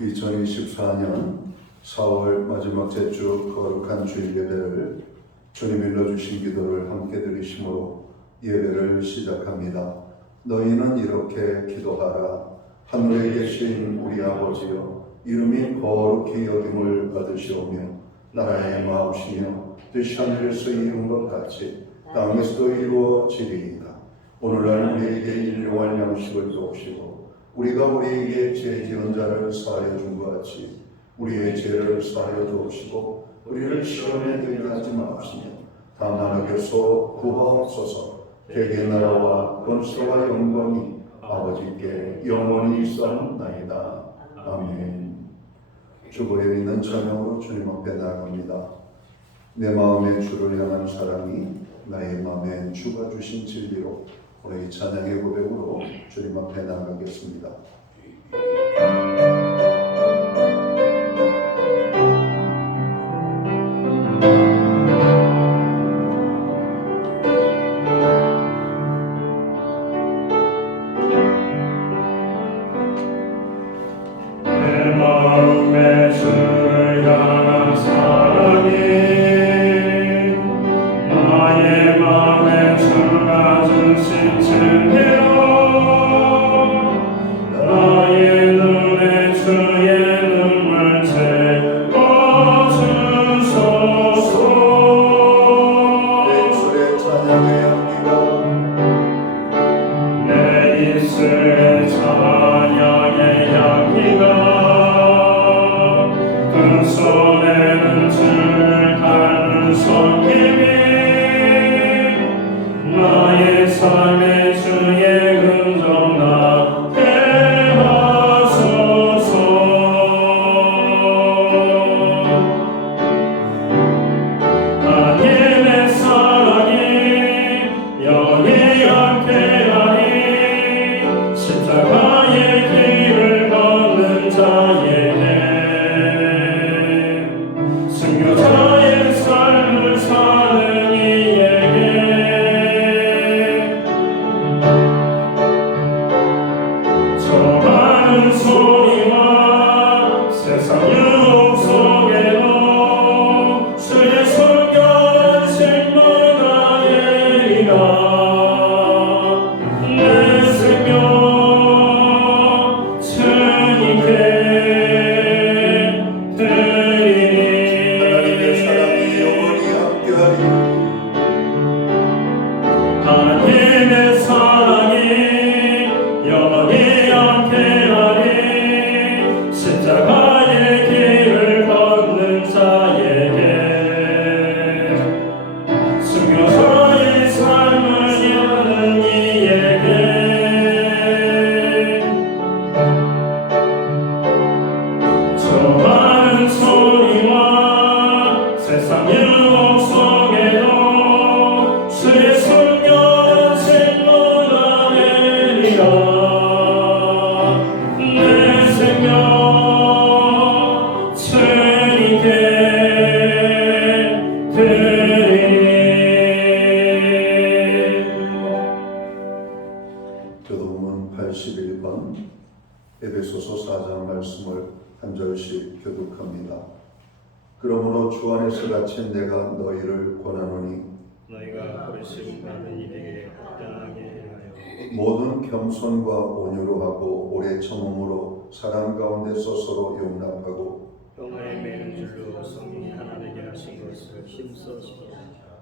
2024년 4월 마지막 제주 거룩한 주일 예배를 주님 일러주신 기도를 함께 드리심으로 예배를 시작합니다. 너희는 이렇게 기도하라. 하늘에 계신 우리 아버지여, 이름이 거룩히 여김을 받으시오며 나라의 마음이시며 뜻이 하늘에서 이룬 것 같이 땅에서도 이루어지리이다. 오늘날 우리에게 일용할 양식을 주옵시고 우리가 우리에게 죄 지은 자를 사하여 준 것 같이 우리의 죄를 사하여 주옵시고 우리를 시험에 들게 하지 마옵시며 다만 악에서 구하옵소서. 대개 나라와 권세와 영광이 아버지께 영원히 있사옵나이다. 아멘. 주보에 있는 찬양으로 주님 앞에 나아갑니다. 내 마음의 주를 향한 사랑이 나의 마음에 주가 주신 진리로 오늘 이 찬양의 고백으로 주님 앞에 나아가겠습니다. 내 마음의 주를 향한 사랑이 나의 마음에 주가 주신 진리로 나의 눈에 주의 눈물 채워주소서. 내 입술의 찬양의 향기가 내 입술의 찬양의 향기가 그 손에는 주를 닮은 손길이 나의 삶의 주의 음성 나게 하소서. 하나님의 사랑이 영이 함께하니 십자가의 길을 걷는 자에게 순교자의 삶을 사는 이에게 저 많은 소리와 세상 유혹 속에도 주의 순결한 질문하리라. 내 생명 주님께 하나님의 사랑이 영원히 함께하리. 하나님의 사랑이 영원히 함께하리. 십자가의 길을 걷는 자에게 순교자의 삶을 여는 이에게 저 많은 소리와 세상 유혹 속에도 주의 순결한 질문하리라. 내 생명 주님께 드리리. 교도문 81번 에베소서 4장 말씀을 한 절씩 교독합니다. 그러므로 주 안에서 갇힌 내가 너희를 권하노니 너희가 버리심 받은 이에게 합당하게 행하여 모든 겸손과 온유로 하고 오래 참음으로 사람 가운데서 서로 용납하고 평화에 매는 줄로 성령이 하나 되게 하신 것을 힘써 지키라.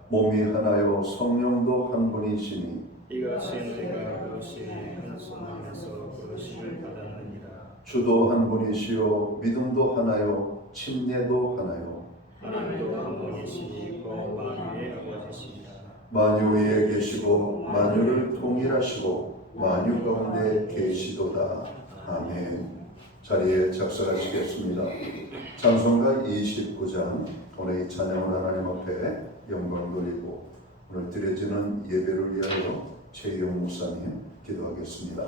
몸이 하나요 성령도 한 분이시니 이같이 너희가 그러시니 한 손 안에서 그러심을 받았느니라. 주도 한 분이시요 믿음도 하나요 침례도 하나요 하나님도 한 분이시니 그 만유의 아버지시니라. 만유 위에 계시고 만유를 통일하시고 만유 가운데 계시도다. 아멘. 자리에 작성하시겠습니다. 찬송가 29장 오늘 이 찬양을 하나님 앞에 영광 돌리고 오늘 드려지는 예배를 위하여 최희용 목사님 기도하겠습니다.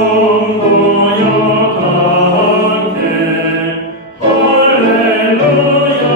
성도여 함께 할렐루야.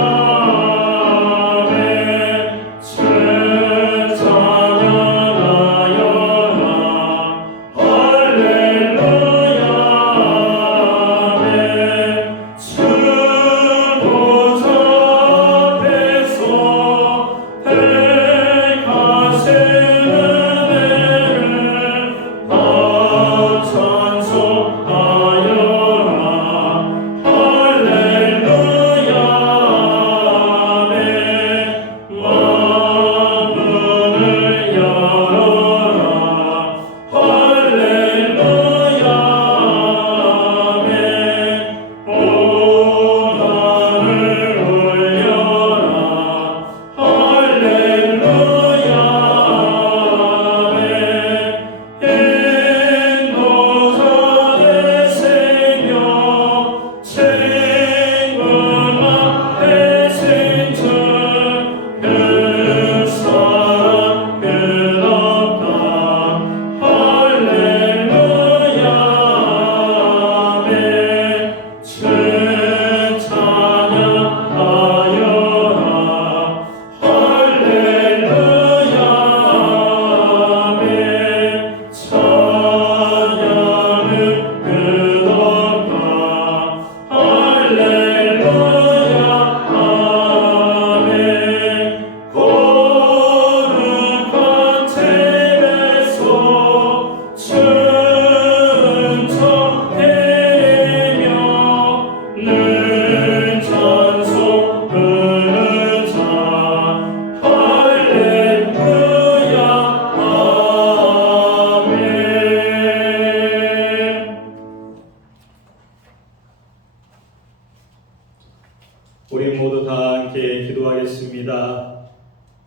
기도드리겠습니다.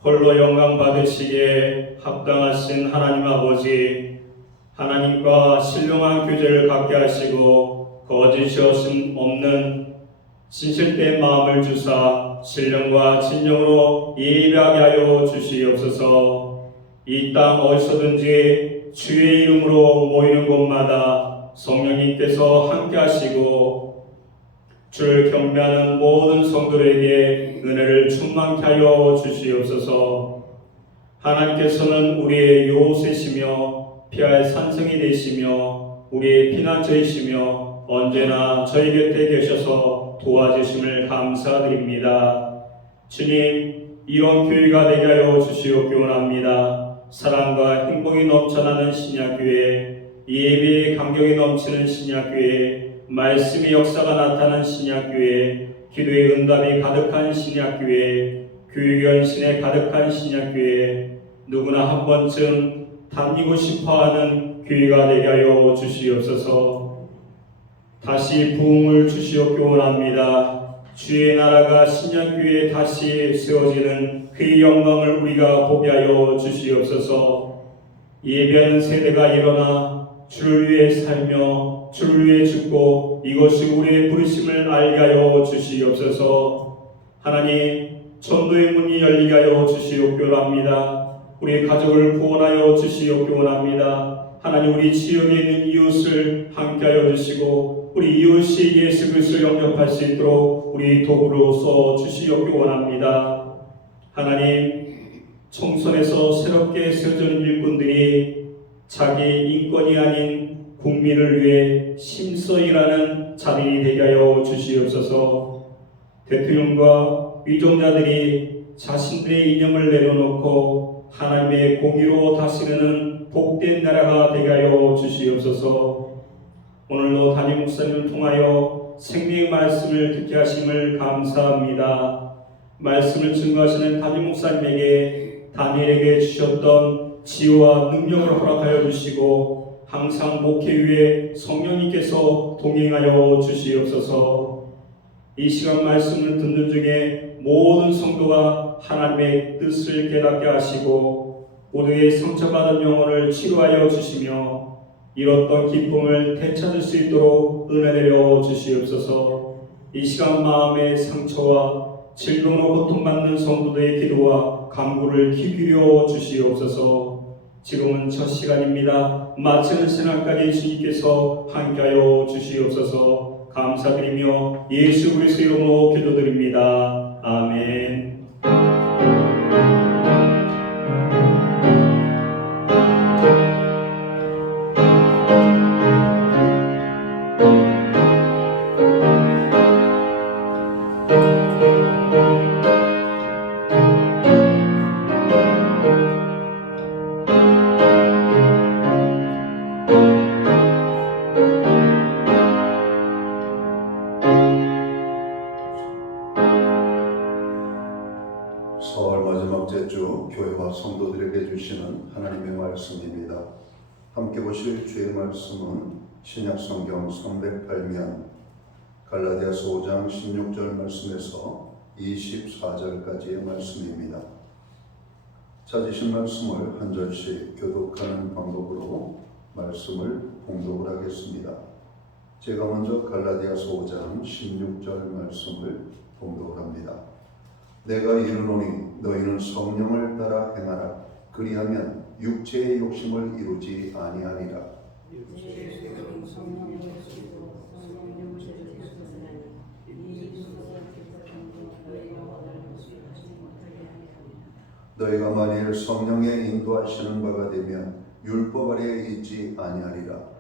홀로 영광 받으시기에 합당하신 하나님 아버지, 하나님과 신령한 교제를 갖게 하시고 거짓이 없는 진실된 마음을 주사 신령과 진정으로 예배하게 하여 주시옵소서. 이 땅 어디서든지 주의 이름으로 모이는 곳마다 성령님께서 함께 하시고 주를 경배하는 모든 성도들에게 은혜를 충만케 하여 주시옵소서. 하나님께서는 우리의 요새시며 피할 산성이 되시며 우리의 피난처이시며 언제나 저희 곁에 계셔서 도와주심을 감사드립니다. 주님, 이런 교회가 되게 하여 주시옵기 원합니다. 사랑과 행복이 넘쳐나는 신약교회, 예배의 감격이 넘치는 신약교회, 말씀의 역사가 나타나는 신약교회, 기도의 응답이 가득한 신약교회, 교육연신에 가득한 신약교회, 누구나 한 번쯤 다니고 싶어하는 교회가 되게 하여 주시옵소서. 다시 부흥을 주시옵기 원합니다. 주의 나라가 신약교회에 다시 세워지는 그의 영광을 우리가 보게 하여 주시옵소서. 예배하는 세대가 일어나 주를 위해 살며 주를 위해 죽고 이것이 우리의 부르심을 알게 하여 주시옵소서. 하나님, 전도의 문이 열리게 하여 주시옵기 원합니다. 우리 가족을 구원하여 주시옵기 원합니다. 하나님, 우리 지역에 있는 이웃을 함께하여 주시고 우리 이웃이 예수 그리스도를 영접할 수 있도록 우리 도구로 써 주시옵기 원합니다. 하나님, 총선에서 새롭게 세워지는 일꾼들이 자기 인권이 아닌 국민을 위해 심서 일하는 자들이 되게 하여 주시옵소서. 대통령과 위종자들이 자신들의 이념을 내려놓고 하나님의 공의로 다스리는 복된 나라가 되게 하여 주시옵소서. 오늘도 담임 목사님을 통하여 생명의 말씀을 듣게 하심을 감사합니다. 말씀을 증거하시는 담임 목사님에게 다니엘에게 주셨던 지혜와 능력을 허락하여 주시고 항상 목회 위에 성령님께서 동행하여 주시옵소서. 이 시간 말씀을 듣는 중에 모든 성도가 하나님의 뜻을 깨닫게 하시고 모두의 상처받은 영혼을 치료하여 주시며 잃었던 기쁨을 되찾을 수 있도록 은혜 내려 주시옵소서. 이 시간 마음의 상처와 질병으로 고통받는 성도들의 기도와 간구를 기울여 주시옵소서. 지금은 첫 시간입니다. 마치는 시간까지 주님께서 함께하여 주시옵소서. 감사드리며 예수 그리스도 이름으로 기도드립니다. 아멘. 사월 마지막 제주 교회와 성도들에게 주시는 하나님의 말씀입니다. 함께 보실 주의 말씀은 신약성경 308면 갈라디아서 5장 16절 말씀에서 24절까지의 말씀입니다. 찾으신 말씀을 한 절씩 교독하는 방법으로 말씀을 봉독을 하겠습니다. 제가 먼저 갈라디아서 5장 16절 말씀을 봉독을 합니다. 내가 이르노니 너희는 성령을 따라 행하라. 그리하면 육체의 욕심을 이루지 아니하리라. 너희가 만일 성령의 인도하시는 바가 되면 율법 아래에 있지 아니하리라.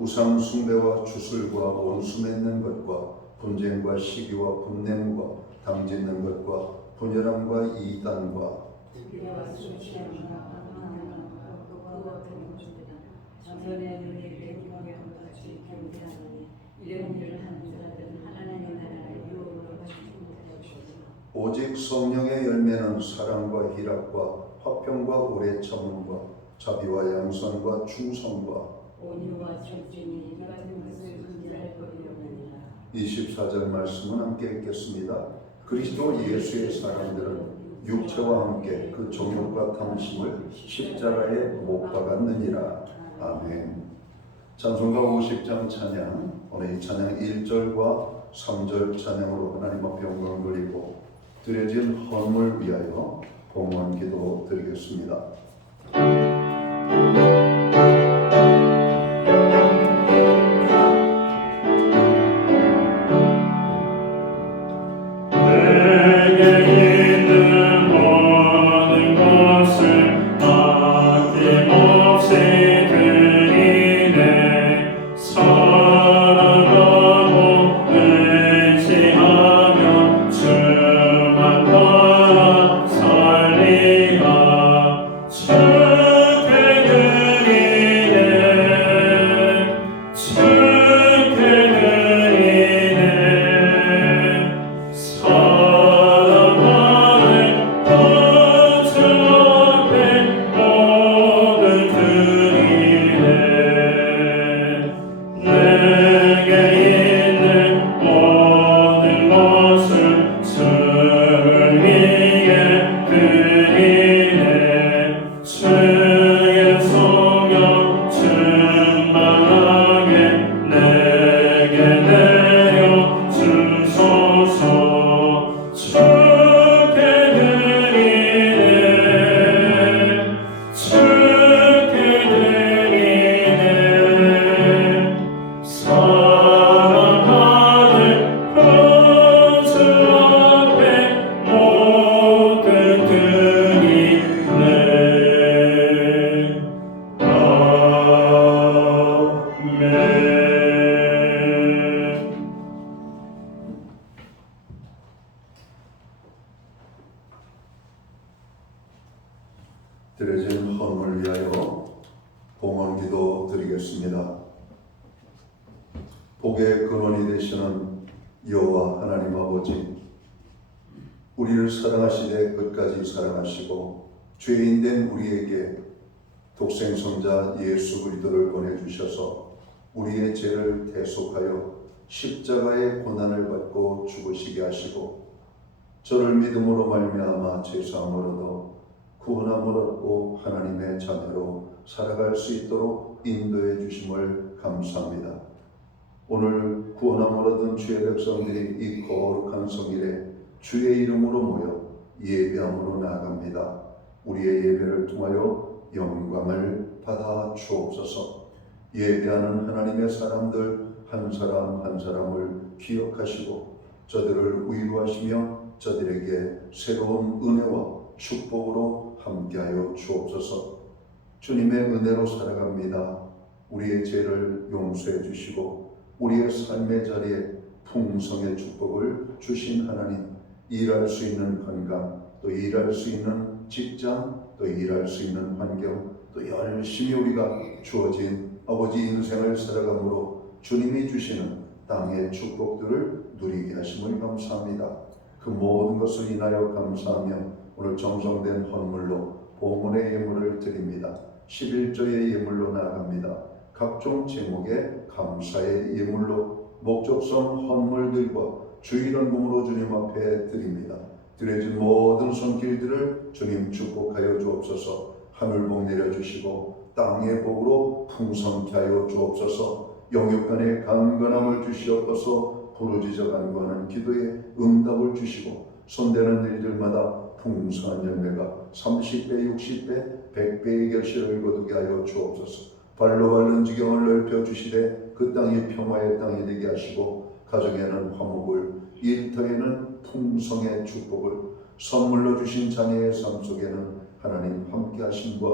우상 숭배와 주술과 원수 맺는 것과 분쟁과 시기와 분냄과 당짓는 것과 분열함과 이단과 오직 성령의 열매는 사랑과 희락과 화평과 오래 참음과 자비와 양선과 충성과 온유와 절제니 이 같은 것을 금지할 법이 없느니라. 24절 말씀은 함께 읽겠습니다. 그리스도 예수의 사람들은 육체와 함께 그 정욕과 탐심을 십자가에 못 박았느니라. 아멘. 찬송가 50장 찬양, 오늘 이 찬양 1절과 3절 찬양으로 하나님 앞에 영광을 돌리고 드려진 헌물 위하여 봉헌 기도 드리겠습니다. 드려진 헌물 위하여 봉헌 기도 드리겠습니다. 복의 근원이 되시는 여호와 하나님 아버지, 우리를 사랑하시되 끝까지 사랑하시고 죄인된 우리에게 독생성자 예수 그리스도를 보내주셔서 우리의 죄를 대속하여 십자가의 고난을 받고 죽으시게 하시고 저를 믿음으로 말미암아 죄사함을 얻어 구원함을 얻고 하나님의 자녀로 살아갈 수 있도록 인도해 주심을 감사합니다. 오늘 구원함을 얻은 주의 백성들이 이 거룩한 성일에 주의 이름으로 모여 예배함으로 나아갑니다. 우리의 예배를 통하여 영광을 받아 주옵소서. 예배하는 하나님의 사람들 한 사람 한 사람을 기억하시고 저들을 위로하시며 저들에게 새로운 은혜와 축복으로 함께하여 주옵소서. 주님의 은혜로 살아갑니다. 우리의 죄를 용서해 주시고 우리의 삶의 자리에 풍성의 축복을 주신 하나님, 일할 수 있는 건강, 또 일할 수 있는 직장, 또 일할 수 있는 환경, 또 열심히 우리가 주어진 아버지 인생을 살아감으로 주님이 주시는 땅의 축복들을 누리게 하심을 감사합니다. 그 모든 것을 인하여 감사하며 오늘 정성된 헌물로 봉헌의 예물을 드립니다. 11조의 예물로 나아갑니다. 각종 제목의 감사의 예물로 목적성 헌물들과 주일헌금으로 주님 앞에 드립니다. 드려진 모든 손길들을 주님 축복하여 주옵소서. 하늘복 내려주시고 땅의 복으로 풍성케 하여 주옵소서. 영육간의 강건함을 주시옵소서. 부르짖어 간구하는 기도에 응답을 주시고 손대는 일들마다 풍성한 열매가 30배, 60배, 100배의 결실을 거두게 하여 주옵소서. 발로 밟는 지경을 넓혀 주시되 그 땅이 평화의 땅이 되게 하시고 가정에는 화목을, 일터에는 풍성의 축복을, 선물로 주신 자녀의 삶 속에는 하나님 함께 하심과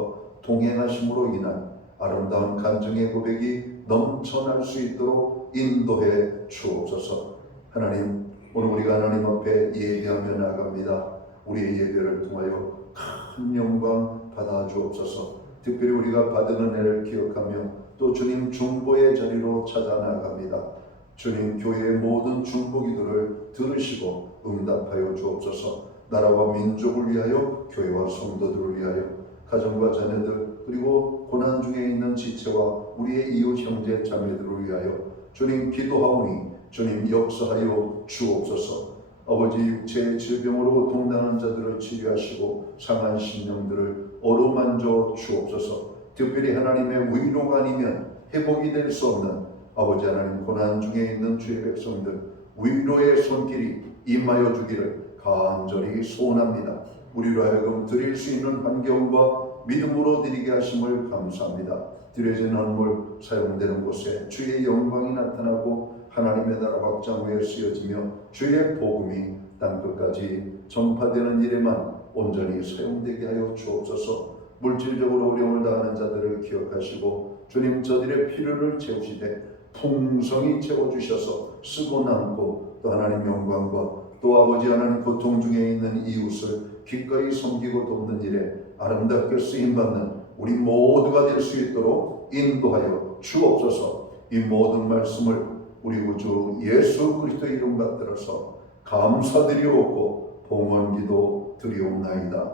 동행하심으로 인한 아름다운 간증의 고백이 넘쳐날 수 있도록 인도해 주옵소서. 하나님, 오늘 우리가 하나님 앞에 예배하며 나아갑니다. 우리의 예배를 통하여 큰 영광 받아 주옵소서. 특별히 우리가 받은 은혜를 기억하며 또 주님 중보의 자리로 찾아 나아갑니다. 주님, 교회의 모든 중보 기도를 들으시고 응답하여 주옵소서. 나라와 민족을 위하여, 교회와 성도들을 위하여, 가정과 자녀들, 그리고 고난 중에 있는 지체와 우리의 이웃 형제 자매들을 위하여 주님 기도하오니 주님 역사하여 주옵소서. 아버지 육체의 질병으로 동당한 자들을 치료하시고 상한 심령들을 어루만져 주옵소서. 특별히 하나님의 위로가 아니면 회복이 될 수 없는 아버지 하나님 고난 중에 있는 주의 백성들 위로의 손길이 임하여 주기를 간절히 소원합니다. 우리로 하여금 드릴 수 있는 환경과 믿음으로 드리게 하심을 감사합니다. 드려진 헌물 사용되는 곳에 주의 영광이 나타나고 하나님의 나라 확장후에 쓰여지며 주의 복음이 땅끝까지 전파되는 일에만 온전히 사용되게 하여 주옵소서. 물질적으로 어려움을 당하는 자들을 기억하시고 주님 저들의 필요를 채우시되 풍성히 채워주셔서 쓰고 남고 또 하나님 영광과 또 아버지 하나님 고통 중에 있는 이웃을 기꺼이 섬기고 돕는 일에 아름답게 쓰임받는 우리 모두가 될 수 있도록 인도하여 주옵소서. 이 모든 말씀을 우리 구주 예수 그리스도의 이름 받들어서 감사드리옵고 봉헌기도 드리옵나이다.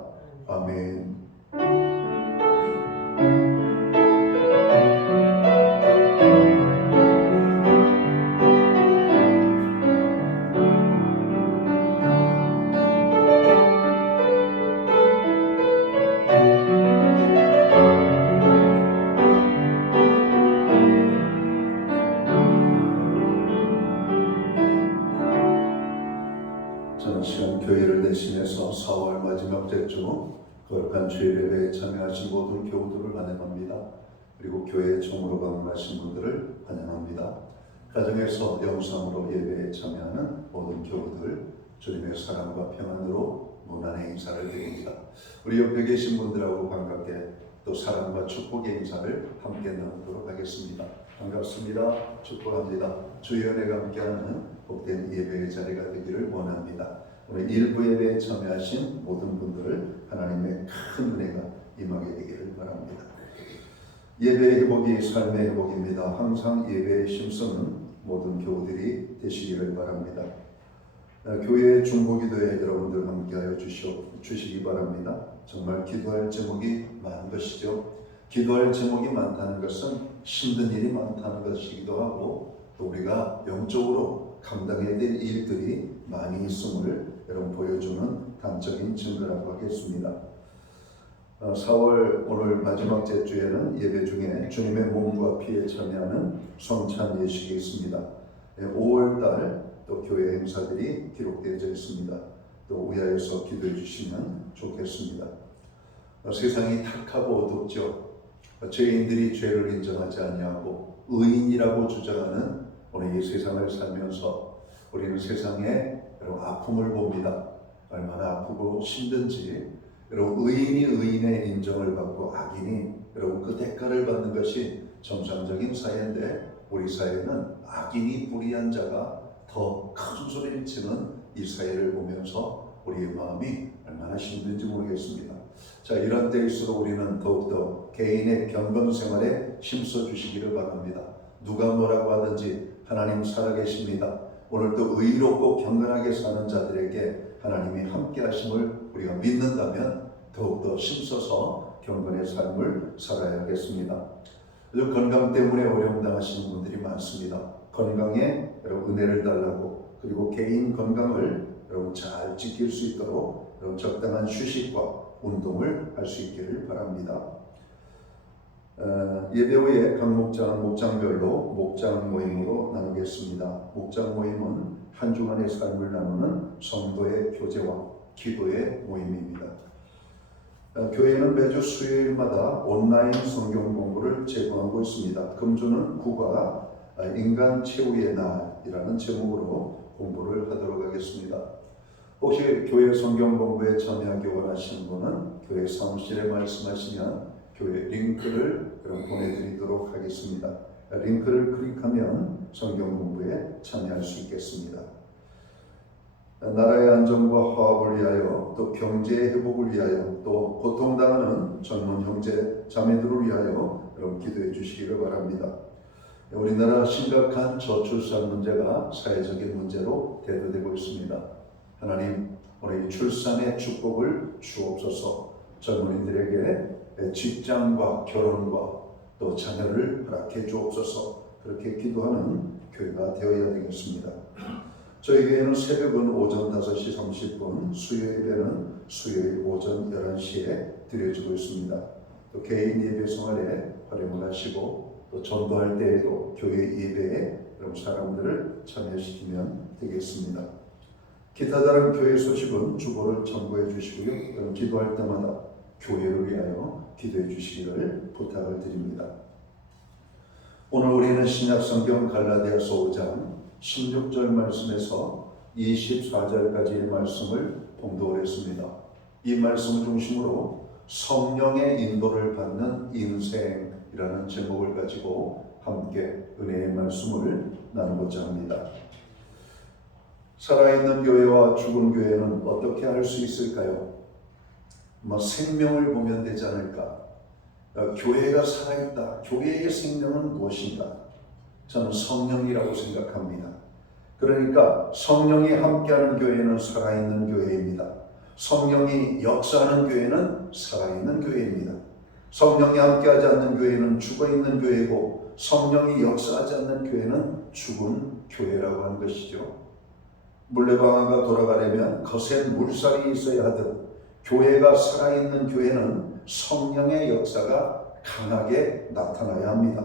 아멘. 저는 시간 교회를 대신해서 4월 마지막 주 거룩한 주일 예배에 참여하신 모든 교우들을 환영합니다. 그리고 교회에 총으로 방문하신 분들을 환영합니다. 가정에서 영상으로 예배에 참여하는 모든 교우들 주님의 사랑과 평안으로 문안의 인사를 드립니다. 우리 옆에 계신 분들하고 반갑게 또 사랑과 축복의 인사를 함께 나누도록 하겠습니다. 반갑습니다. 축복합니다. 주의 은혜가 함께하는 복된 예배의 자리가 되기를 원합니다. 오늘 일부 예배에 참여하신 모든 분들을 하나님의 큰 은혜가 임하게 되기를 바랍니다. 예배의 회복이 삶의 회복입니다. 항상 예배에 힘쓰는 모든 교우들이 되시기를 바랍니다. 교회의 중보기도에 여러분들 함께하여 주시기 바랍니다. 정말 기도할 제목이 많은 것이죠. 기도할 제목이 많다는 것은 힘든 일이 많다는 것이기도 하고 또 우리가 영적으로 감당해야 될 일들이 많이 있음을 여러분 보여주는 단적인 증거라고 하겠습니다. 4월 오늘 마지막 주에는 예배 중에 주님의 몸과 피에 참여하는 성찬 예식이 있습니다. 5월달 또 교회 행사들이 기록되어져 있습니다. 또 위하여서 기도해 주시면 좋겠습니다. 세상이 탁하고 어둡죠. 죄인들이 죄를 인정하지 아니하고 의인이라고 주장하는 오늘 이 세상을 살면서 우리는 세상에 여러분 아픔을 봅니다. 얼마나 아프고 힘든지. 여러분 의인이 의인의 인정을 받고 악인이 여러분 그 대가를 받는 것이 정상적인 사회인데 우리 사회는 악인이 불의한 자가 더 큰 소리를 치는 이 사회를 보면서 우리의 마음이 얼마나 힘든지 모르겠습니다. 자, 이런 때일수록 우리는 더욱더 개인의 경건 생활에 힘써 주시기를 바랍니다. 누가 뭐라고 하든지 하나님 살아계십니다. 오늘도 의롭고 경건하게 사는 자들에게 하나님이 함께 하심을 우리가 믿는다면 더욱더 힘써서 경건의 삶을 살아야겠습니다. 요즘 건강 때문에 어려움 당하시는 분들이 많습니다. 건강에 여러분 은혜를 달라고 그리고 개인 건강을 여러분 잘 지킬 수 있도록 여러분 적당한 휴식과 운동을 할 수 있기를 바랍니다. 예배 후에 각 목장별로 목장 모임으로 나누겠습니다. 목장 모임은 한 주간의 삶을 나누는 성도의 교제와 기도의 모임입니다. 교회는 매주 수요일마다 온라인 성경 공부를 제공하고 있습니다. 금주는 국어 인간 최후의 날이라는 제목으로 공부를 하도록 하겠습니다. 혹시 교회 성경 공부에 참여하기 원하시는 분은 교회 사무실에 말씀하시면 교회 링크를 보내드리도록 하겠습니다. 링크를 클릭하면 성경 공부에 참여할 수 있겠습니다. 나라의 안정과 화합을 위하여 또 경제의 회복을 위하여 또 고통당하는 젊은 형제 자매들을 위하여 여러분 기도해 주시기를 바랍니다. 우리나라 심각한 저출산 문제가 사회적인 문제로 대두되고 있습니다. 하나님 오늘 이 출산의 축복을 주옵소서. 젊은이들에게 직장과 결혼과 또 자녀를 허락해 주옵소서. 그렇게 기도하는 교회가 되어야 되겠습니다. 저희 교회는 새벽은 오전 5시 30분, 수요일에는 수요일 오전 11시에 드려지고 있습니다. 또 개인 예배 생활에 활용을 하시고 또 전도할 때에도 교회 예배에 여러분 사람들을 참여시키면 되겠습니다. 기타 다른 교회 소식은 주보를 참고해 주시고요. 여러분 기도할 때마다 교회를 위하여 기도해 주시기를 부탁을 드립니다. 오늘 우리는 신약성경 갈라디아서 5장 16절 말씀에서 24절까지의 말씀을 봉독을 했습니다. 이 말씀을 중심으로 성령의 인도를 받는 인생이라는 제목을 가지고 함께 은혜의 말씀을 나누고자 합니다. 살아있는 교회와 죽은 교회는 어떻게 할 수 있을까요? 생명을 보면 되지 않을까? 교회가 살아있다. 교회의 생명은 무엇인가? 저는 성령이라고 생각합니다. 그러니까 성령이 함께하는 교회는 살아있는 교회입니다. 성령이 역사하는 교회는 살아있는 교회입니다. 성령이 함께하지 않는 교회는 죽어있는 교회고 성령이 역사하지 않는 교회는 죽은 교회라고 하는 것이죠. 물레방아가 돌아가려면 거센 물살이 있어야 하듯 교회가 살아있는 교회는 성령의 역사가 강하게 나타나야 합니다.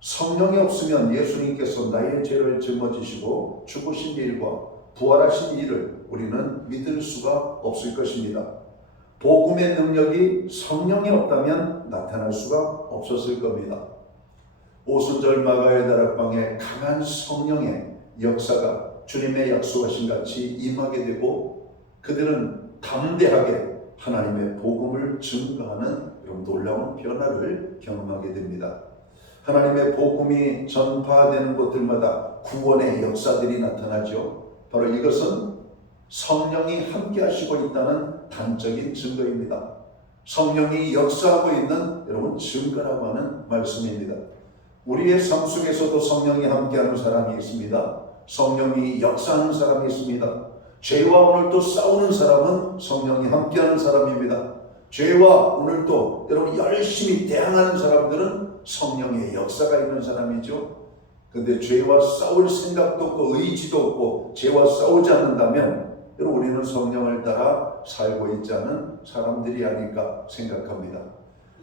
성령이 없으면 예수님께서 나의 죄를 짊어지시고 죽으신 일과 부활하신 일을 우리는 믿을 수가 없을 것입니다. 복음의 능력이 성령이 없다면 나타날 수가 없었을 겁니다. 오순절 마가의 다락방에 강한 성령의 역사가 주님의 약속하신 같이 임하게 되고 그들은 담대하게 하나님의 복음을 증거하는 이런 놀라운 변화를 경험하게 됩니다. 하나님의 복음이 전파되는 곳들마다 구원의 역사들이 나타나죠. 바로 이것은 성령이 함께 하시고 있다는 단적인 증거입니다. 성령이 역사하고 있는 여러분 증거라고 하는 말씀입니다. 우리의 삶 속에서도 성령이 함께하는 사람이 있습니다. 성령이 역사하는 사람이 있습니다. 죄와 오늘도 싸우는 사람은 성령이 함께하는 사람입니다. 죄와 오늘도 여러분 열심히 대항하는 사람들은 성령의 역사가 있는 사람이죠. 그런데 죄와 싸울 생각도 없고 의지도 없고 죄와 싸우지 않는다면 여러분 우리는 성령을 따라 살고 있지 않은 사람들이 아닐까 생각합니다.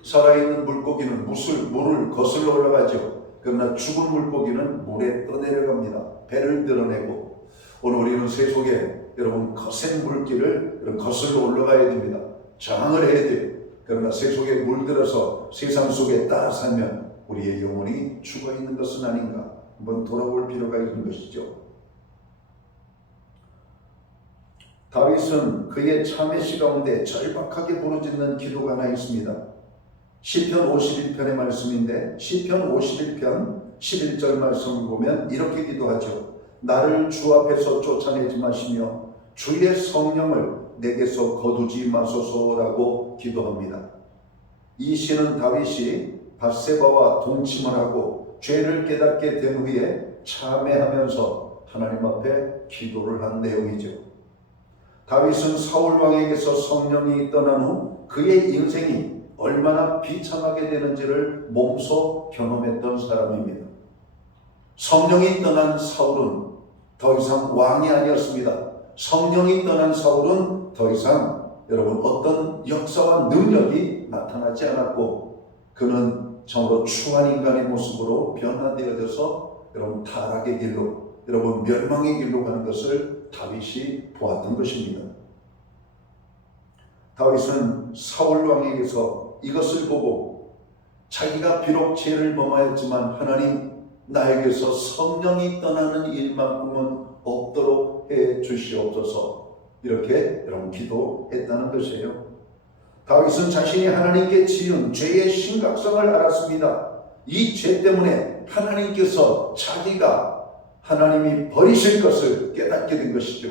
살아있는 물고기는 물을 거슬러 올라가죠. 그러나 죽은 물고기는 물에 떠내려갑니다. 배를 드러내고 오늘 우리는 세속에 여러분 거센 물길을 거슬러 올라가야 됩니다. 저항을 해야 돼요. 그러나 세속에 물들어서 세상 속에 따라 살면 우리의 영혼이 죽어있는 것은 아닌가 한번 돌아볼 필요가 있는 것이죠. 다윗은 그의 참회시 가운데 절박하게 부르짖는 기도가 하나 있습니다. 시편 51편의 말씀인데 시편 51편 11절 말씀을 보면 이렇게 기도하죠. 나를 주 앞에서 쫓아내지 마시며 주의 성령을 내게서 거두지 마소서라고 기도합니다. 이 시는 다윗이 밧세바와 동침을 하고 죄를 깨닫게 된 후에 참회하면서 하나님 앞에 기도를 한 내용이죠. 다윗은 사울 왕에게서 성령이 떠난 후 그의 인생이 얼마나 비참하게 되는지를 몸소 경험했던 사람입니다. 성령이 떠난 사울은 더 이상 왕이 아니었습니다. 성령이 떠난 사울은 더 이상 여러분 어떤 역사와 능력이 나타나지 않았고 그는 정말로 추한 인간의 모습으로 변화되어져서 여러분 타락의 길로 여러분 멸망의 길로 가는 것을 다윗이 보았던 것입니다. 다윗은 사울 왕에게서 이것을 보고 자기가 비록 죄를 범하였지만 하나님 나에게서 성령이 떠나는 일만큼은 없도록 해 주시옵소서 이렇게 여러분 기도했다는 것이에요. 다윗은 자신이 하나님께 지은 죄의 심각성을 알았습니다. 이 죄 때문에 하나님께서 자기가 하나님이 버리실 것을 깨닫게 된 것이죠.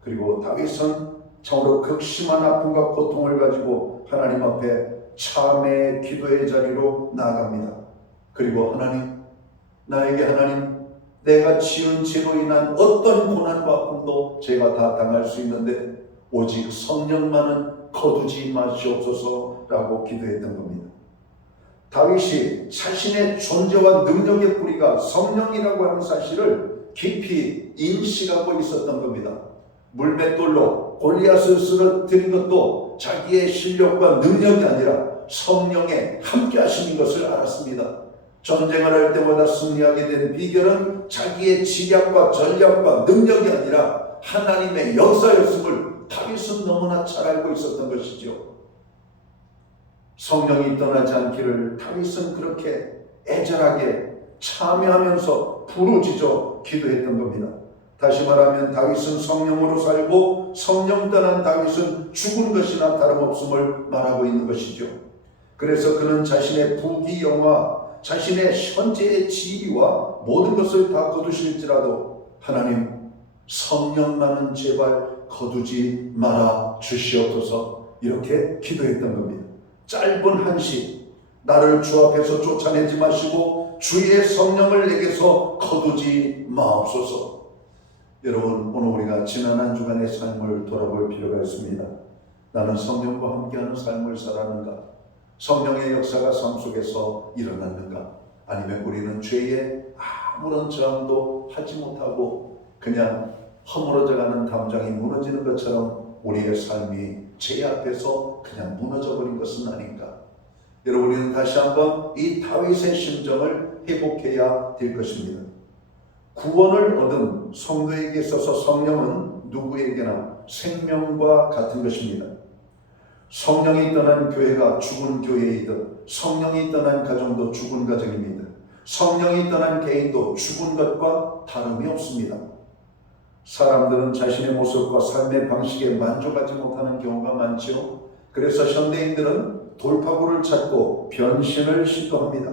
그리고 다윗은 참으로 극심한 아픔과 고통을 가지고 하나님 앞에 참회의 기도의 자리로 나아갑니다. 그리고 하나님, 나에게 하나님, 내가 지은 죄로 인한 어떤 고난과 아픔도 제가 다 당할 수 있는데 오직 성령만은 거두지 마시옵소서라고 기도했던 겁니다. 다윗이 자신의 존재와 능력의 뿌리가 성령이라고 하는 사실을 깊이 인식하고 있었던 겁니다. 물맷돌로 골리앗을 쓰러뜨린 것도 자기의 실력과 능력이 아니라 성령의 함께 하시는 것을 알았습니다. 전쟁을 할 때마다 승리하게 된 비결은 자기의 지략과 전략과 능력이 아니라 하나님의 역사였음을 다윗은 너무나 잘 알고 있었던 것이죠. 성령이 떠나지 않기를 다윗은 그렇게 애절하게 참여하면서 부르짖어 기도했던 겁니다. 다시 말하면 다윗은 성령으로 살고 성령 떠난 다윗은 죽은 것이나 다름없음을 말하고 있는 것이죠. 그래서 그는 자신의 부귀영화, 자신의 현재의 지위와 모든 것을 다 거두실지라도 하나님, 성령만은 제발 거두지 말아 주시옵소서, 이렇게 기도했던 겁니다. 짧은 한시, 나를 주 앞에서 쫓아내지 마시고 주의 성령을 내게서 거두지 마옵소서. 여러분, 오늘 우리가 지난 한 주간의 삶을 돌아볼 필요가 있습니다. 나는 성령과 함께하는 삶을 살았는가? 성령의 역사가 삶 속에서 일어났는가? 아니면 우리는 죄에 아무런 저항도 하지 못하고 그냥 허물어져가는 담장이 무너지는 것처럼 우리의 삶이 죄 앞에서 그냥 무너져버린 것은 아닌가? 여러분, 우리는 다시 한번 이 다윗의 심정을 회복해야 될 것입니다. 구원을 얻은 성도에게 있어서 성령은 누구에게나 생명과 같은 것입니다. 성령이 떠난 교회가 죽은 교회이듯 성령이 떠난 가정도 죽은 가정입니다. 성령이 떠난 개인도 죽은 것과 다름이 없습니다. 사람들은 자신의 모습과 삶의 방식에 만족하지 못하는 경우가 많죠. 그래서 현대인들은 돌파구를 찾고 변신을 시도합니다.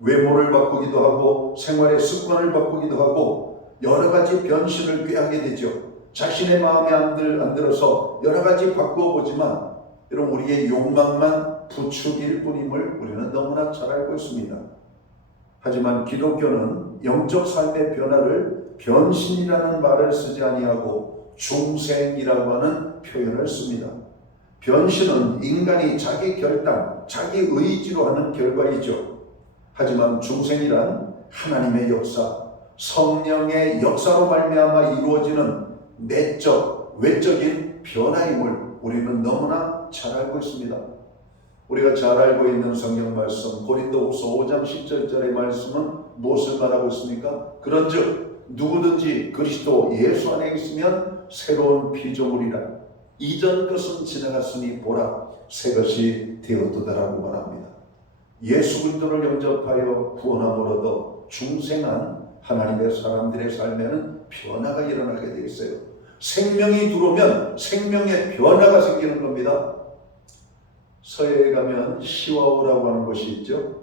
외모를 바꾸기도 하고 생활의 습관을 바꾸기도 하고 여러 가지 변신을 꾀하게 되죠. 자신의 마음에 안 들어서 여러 가지 바꾸어 보지만 여러분, 우리의 욕망만 부추길 뿐임을 우리는 너무나 잘 알고 있습니다. 하지만 기독교는 영적 삶의 변화를 변신이라는 말을 쓰지 아니하고 중생이라고 하는 표현을 씁니다. 변신은 인간이 자기 결단, 자기 의지로 하는 결과이죠. 하지만 중생이란 하나님의 역사, 성령의 역사로 말미암아 이루어지는 내적, 외적인 변화임을 우리는 너무나 잘 알고 있습니다. 우리가 잘 알고 있는 성경 말씀, 고린도후서 5장 17절의 말씀은 무엇을 말하고 있습니까? 그런즉 누구든지 그리스도 예수 안에 있으면 새로운 피조물이라, 이전 것은 지나갔으니 보라 새 것이 되었도다라고 말합니다. 예수 그리스도를 영접하여 구원함을 얻어 중생한 하나님의 사람들의 삶에는 변화가 일어나게 되어 있어요. 생명이 들어오면 생명의 변화가 생기는 겁니다. 서해에 가면 시와우라고 하는 곳이 있죠.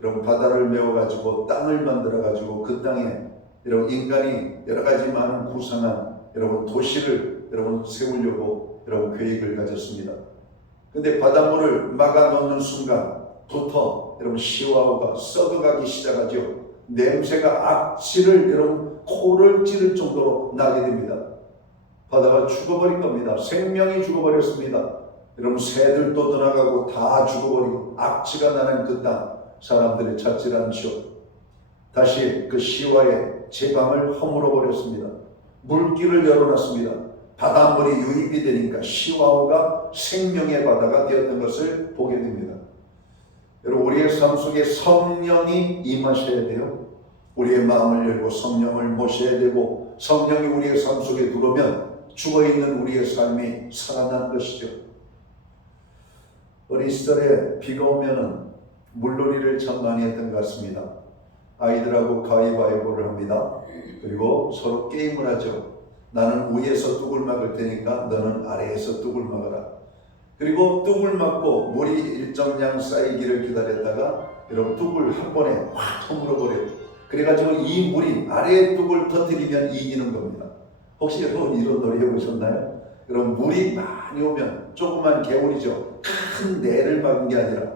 여러분, 바다를 메워가지고 땅을 만들어가지고 그 땅에 여러분 인간이 여러 가지 많은 구상한 여러분 도시를 여러분 세우려고 여러분 계획을 가졌습니다. 근데 바닷물을 막아 놓는 순간부터 여러분 시와우가 썩어가기 시작하죠. 냄새가 악취를 여러분 코를 찌를 정도로 나게 됩니다. 바다가 죽어버린 겁니다. 생명이 죽어버렸습니다. 여러분, 새들도 떠나가고 다 죽어버리고 악취가 나는 그 땅, 사람들이 찾지 않죠. 다시 그 시와의 제방을 허물어 버렸습니다. 물길을 열어놨습니다. 바닷물이 유입이 되니까 시와우가 생명의 바다가 되었던 것을 보게 됩니다. 여러분, 우리의 삶 속에 성령이 임하셔야 돼요. 우리의 마음을 열고 성령을 모셔야 되고, 성령이 우리의 삶 속에 들어오면 죽어있는 우리의 삶이 살아나는 것이죠. 어린 시절에 비가 오면은 물놀이를 참 많이 했던 것 같습니다. 아이들하고 가위바위보를 합니다. 그리고 서로 게임을 하죠. 나는 위에서 뚝을 막을 테니까 너는 아래에서 뚝을 막아라. 그리고 뚝을 막고 물이 일정량 쌓이기를 기다렸다가 여러분 뚝을 한 번에 확 허물어 버려요. 그래가지고 이 물이 아래의 뚝을 터뜨리면 이기는 겁니다. 혹시 여러분 이런 놀이 해보셨나요? 여러분, 물이 많이 오면 조그만 개울이죠. 큰 내를 막은 게 아니라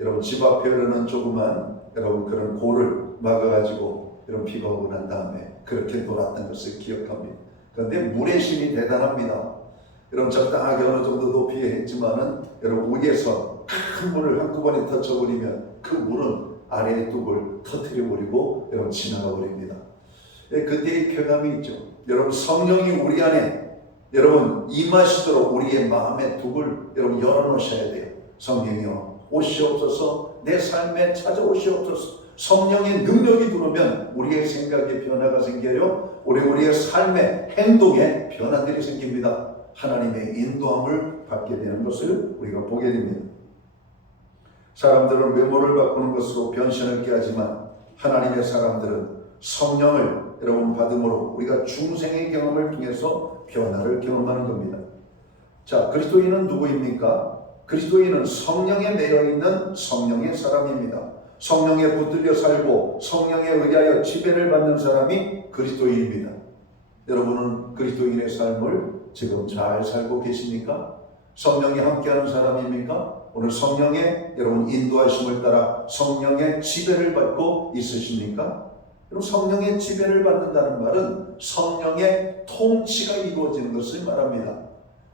여러분 집 앞에 흐르는 조그만 여러분 그런 고를 막아가지고 여러분 비가 오고 난 다음에 그렇게 놀았던 것을 기억합니다. 그런데 물의 힘이 대단합니다. 여러분, 적당하게 어느 정도 높이에 했지만은 여러분 위에서 큰 물을 한꺼번에 터쳐버리면 그 그 물은 아래의 뚝을 터뜨려 버리고 여러분 지나가 버립니다. 그때의 쾌감이 있죠. 여러분 성령이 우리 안에 여러분 임하시도록 우리의 마음의 뚝을 여러분 열어놓으셔야 돼요. 성령이여 오시옵소서, 내 삶에 찾아오시옵소서. 성령의 능력이 들어오면 우리의 생각에 변화가 생겨요. 우리의 삶의 행동에 변화들이 생깁니다. 하나님의 인도함을 받게 되는 것을 우리가 보게 됩니다. 사람들은 외모를 바꾸는 것으로 변신을 꾀하지만 하나님의 사람들은 성령을 여러분 받음으로 우리가 중생의 경험을 통해서 변화를 경험하는 겁니다. 자, 그리스도인은 누구입니까? 그리스도인은 성령에 매여 있는 성령의 사람입니다. 성령에 붙들려 살고 성령에 의하여 지배를 받는 사람이 그리스도인입니다. 여러분은 그리스도인의 삶을 지금 잘 살고 계십니까? 성령이 함께하는 사람입니까? 오늘 성령의 여러분 인도하심을 따라 성령의 지배를 받고 있으십니까? 여러분 성령의 지배를 받는다는 말은 성령의 통치가 이루어지는 것을 말합니다.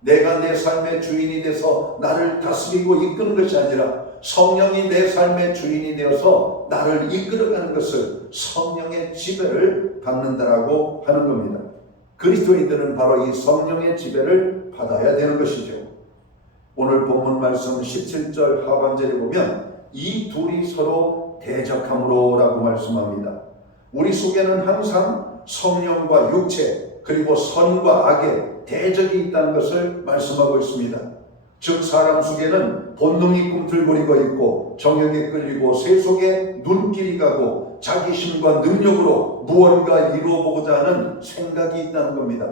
내가 내 삶의 주인이 돼서 나를 다스리고 이끄는 것이 아니라 성령이 내 삶의 주인이 되어서 나를 이끌어가는 것을 성령의 지배를 받는다라고 하는 겁니다. 그리스도인들은 바로 이 성령의 지배를 받아야 되는 것이죠. 오늘 본문 말씀 17절 하반절에 보면 이 둘이 서로 대적함으로 라고 말씀합니다. 우리 속에는 항상 성령과 육체 그리고 선과 악의 대적이 있다는 것을 말씀하고 있습니다. 즉 사람 속에는 본능이 꿈틀거리고 있고 정욕에 끌리고 세속에 눈길이 가고 자기심과 능력으로 무언가 이루어보고자 하는 생각이 있다는 겁니다.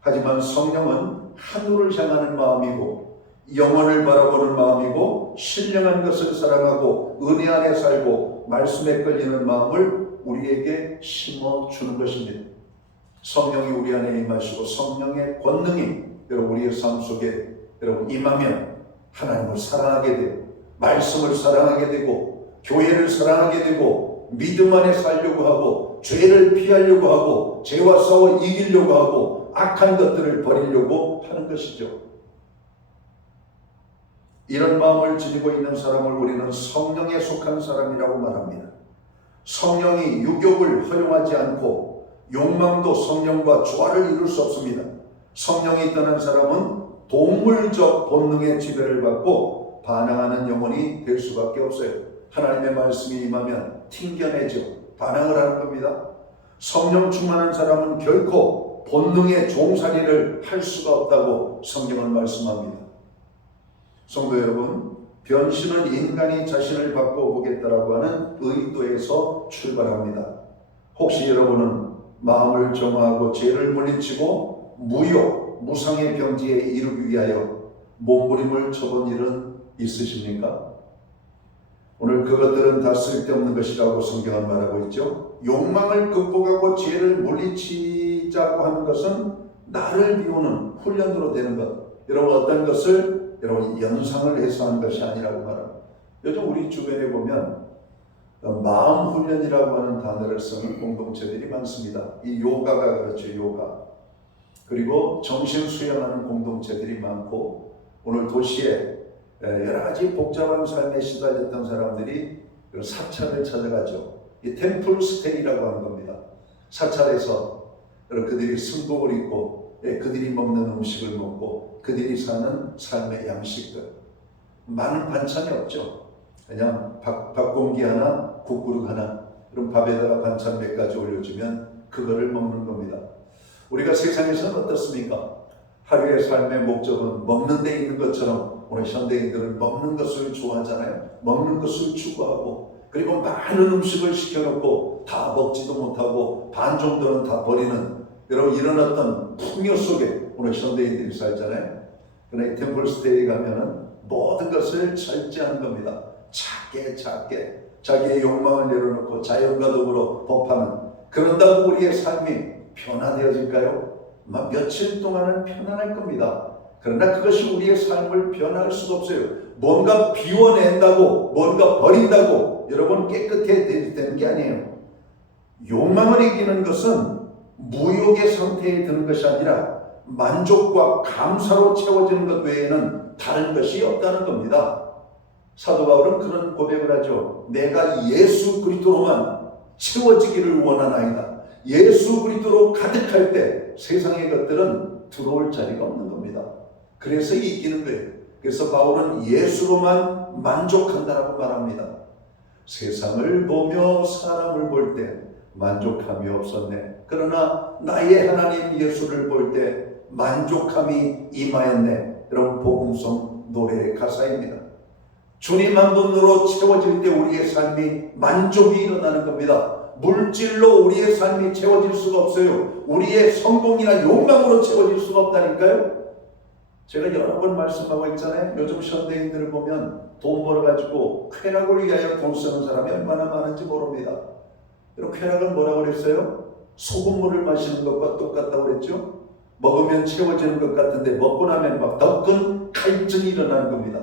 하지만 성령은 하늘을 향하는 마음이고 영원을 바라보는 마음이고 신령한 것을 사랑하고 은혜 안에 살고 말씀에 끌리는 마음을 우리에게 심어주는 것입니다. 성령이 우리 안에 임하시고 성령의 권능이 여러분 우리의 삶 속에 여러분 임하면 하나님을 사랑하게 되고 말씀을 사랑하게 되고 교회를 사랑하게 되고 믿음 안에 살려고 하고 죄를 피하려고 하고 죄와 싸워 이기려고 하고 악한 것들을 버리려고 하는 것이죠. 이런 마음을 지니고 있는 사람을 우리는 성령에 속한 사람이라고 말합니다. 성령이 유욕을 허용하지 않고 욕망도 성령과 조화를 이룰 수 없습니다. 성령이 떠난 사람은 동물적 본능의 지배를 받고 반항하는 영혼이 될 수밖에 없어요. 하나님의 말씀이 임하면 튕겨내죠. 반항을 하는 겁니다. 성령 충만한 사람은 결코 본능의 종살이를 할 수가 없다고 성경은 말씀합니다. 성도 여러분, 변신은 인간이 자신을 바꿔보겠다라고 하는 의도에서 출발합니다. 혹시 여러분은 마음을 정화하고 죄를 물리치고 무욕, 무상의 병지에 이르기 위하여 몸부림을 쳐본 일은 있으십니까? 오늘 그것들은 다 쓸데없는 것이라고 성경은 말하고 있죠. 욕망을 극복하고 죄를 물리치자고 하는 것은 나를 비우는 훈련으로 되는 것. 여러분 어떤 것을 여러분 연상을 해서 하는 것이 아니라고 말합니다. 요즘 우리 주변에 보면 마음 훈련이라고 하는 단어를 쓰는 공동체들이 많습니다. 이 요가가 그렇죠. 요가. 그리고 정신 수양하는 공동체들이 많고 오늘 도시에 여러 가지 복잡한 삶에 시달렸던 사람들이 사찰을 찾아가죠. 이 템플 스테이라고 하는 겁니다. 사찰에서 그들이 승복을 입고 그들이 먹는 음식을 먹고 그들이 사는 삶의 양식들. 많은 반찬이 없죠. 그냥 밥공기 하나, 국그릇 하나, 그럼 밥에다가 반찬 몇 가지 올려주면 그거를 먹는 겁니다. 우리가 세상에서는 어떻습니까? 하루의 삶의 목적은 먹는 데 있는 것처럼 오늘 현대인들은 먹는 것을 좋아하잖아요. 먹는 것을 추구하고 그리고 많은 음식을 시켜놓고 다 먹지도 못하고 반 정도는 다 버리는 여러분 이런 어떤 풍요 속에 오늘 현대인들이 살잖아요. 그러나 이 템플스테이 가면은 모든 것을 절제하는 겁니다. 작게 자기의 욕망을 내려놓고 자연과 더불어 법하는 그런다고 우리의 삶이 변화되어질까요? 며칠 동안은 편안할 겁니다. 그러나 그것이 우리의 삶을 변화할 수가 없어요. 뭔가 비워낸다고 뭔가 버린다고 여러분 깨끗해지는 게 아니에요. 욕망을 이기는 것은 무욕의 상태에 드는 것이 아니라 만족과 감사로 채워지는 것 외에는 다른 것이 없다는 겁니다. 사도 바울은 그런 고백을 하죠. 내가 예수 그리스도로만 채워지기를 원하나이다. 예수 그리스도로 가득할 때 세상의 것들은 들어올 자리가 없는 겁니다. 그래서 이기는 거예요. 그래서 바울은 예수로만 만족한다라고 말합니다. 세상을 보며 사람을 볼 때 만족함이 없었네. 그러나 나의 하나님 예수를 볼 때 만족함이 임하였네. 여러분, 복음성 노래의 가사입니다. 주님 한 분으로 채워질 때 우리의 삶이 만족이 일어나는 겁니다. 물질로 우리의 삶이 채워질 수가 없어요. 우리의 성공이나 욕망으로 채워질 수가 없다니까요. 제가 여러 번 말씀하고 있잖아요. 요즘 현대인들을 보면 돈 벌어가지고 쾌락을 위하여 돈 쓰는 사람이 얼마나 많은지 모릅니다. 여러분, 쾌락은 뭐라고 그랬어요? 소금물을 마시는 것과 똑같다고 그랬죠? 먹으면 채워지는 것 같은데 먹고 나면 막 더 큰 갈증이 일어나는 겁니다.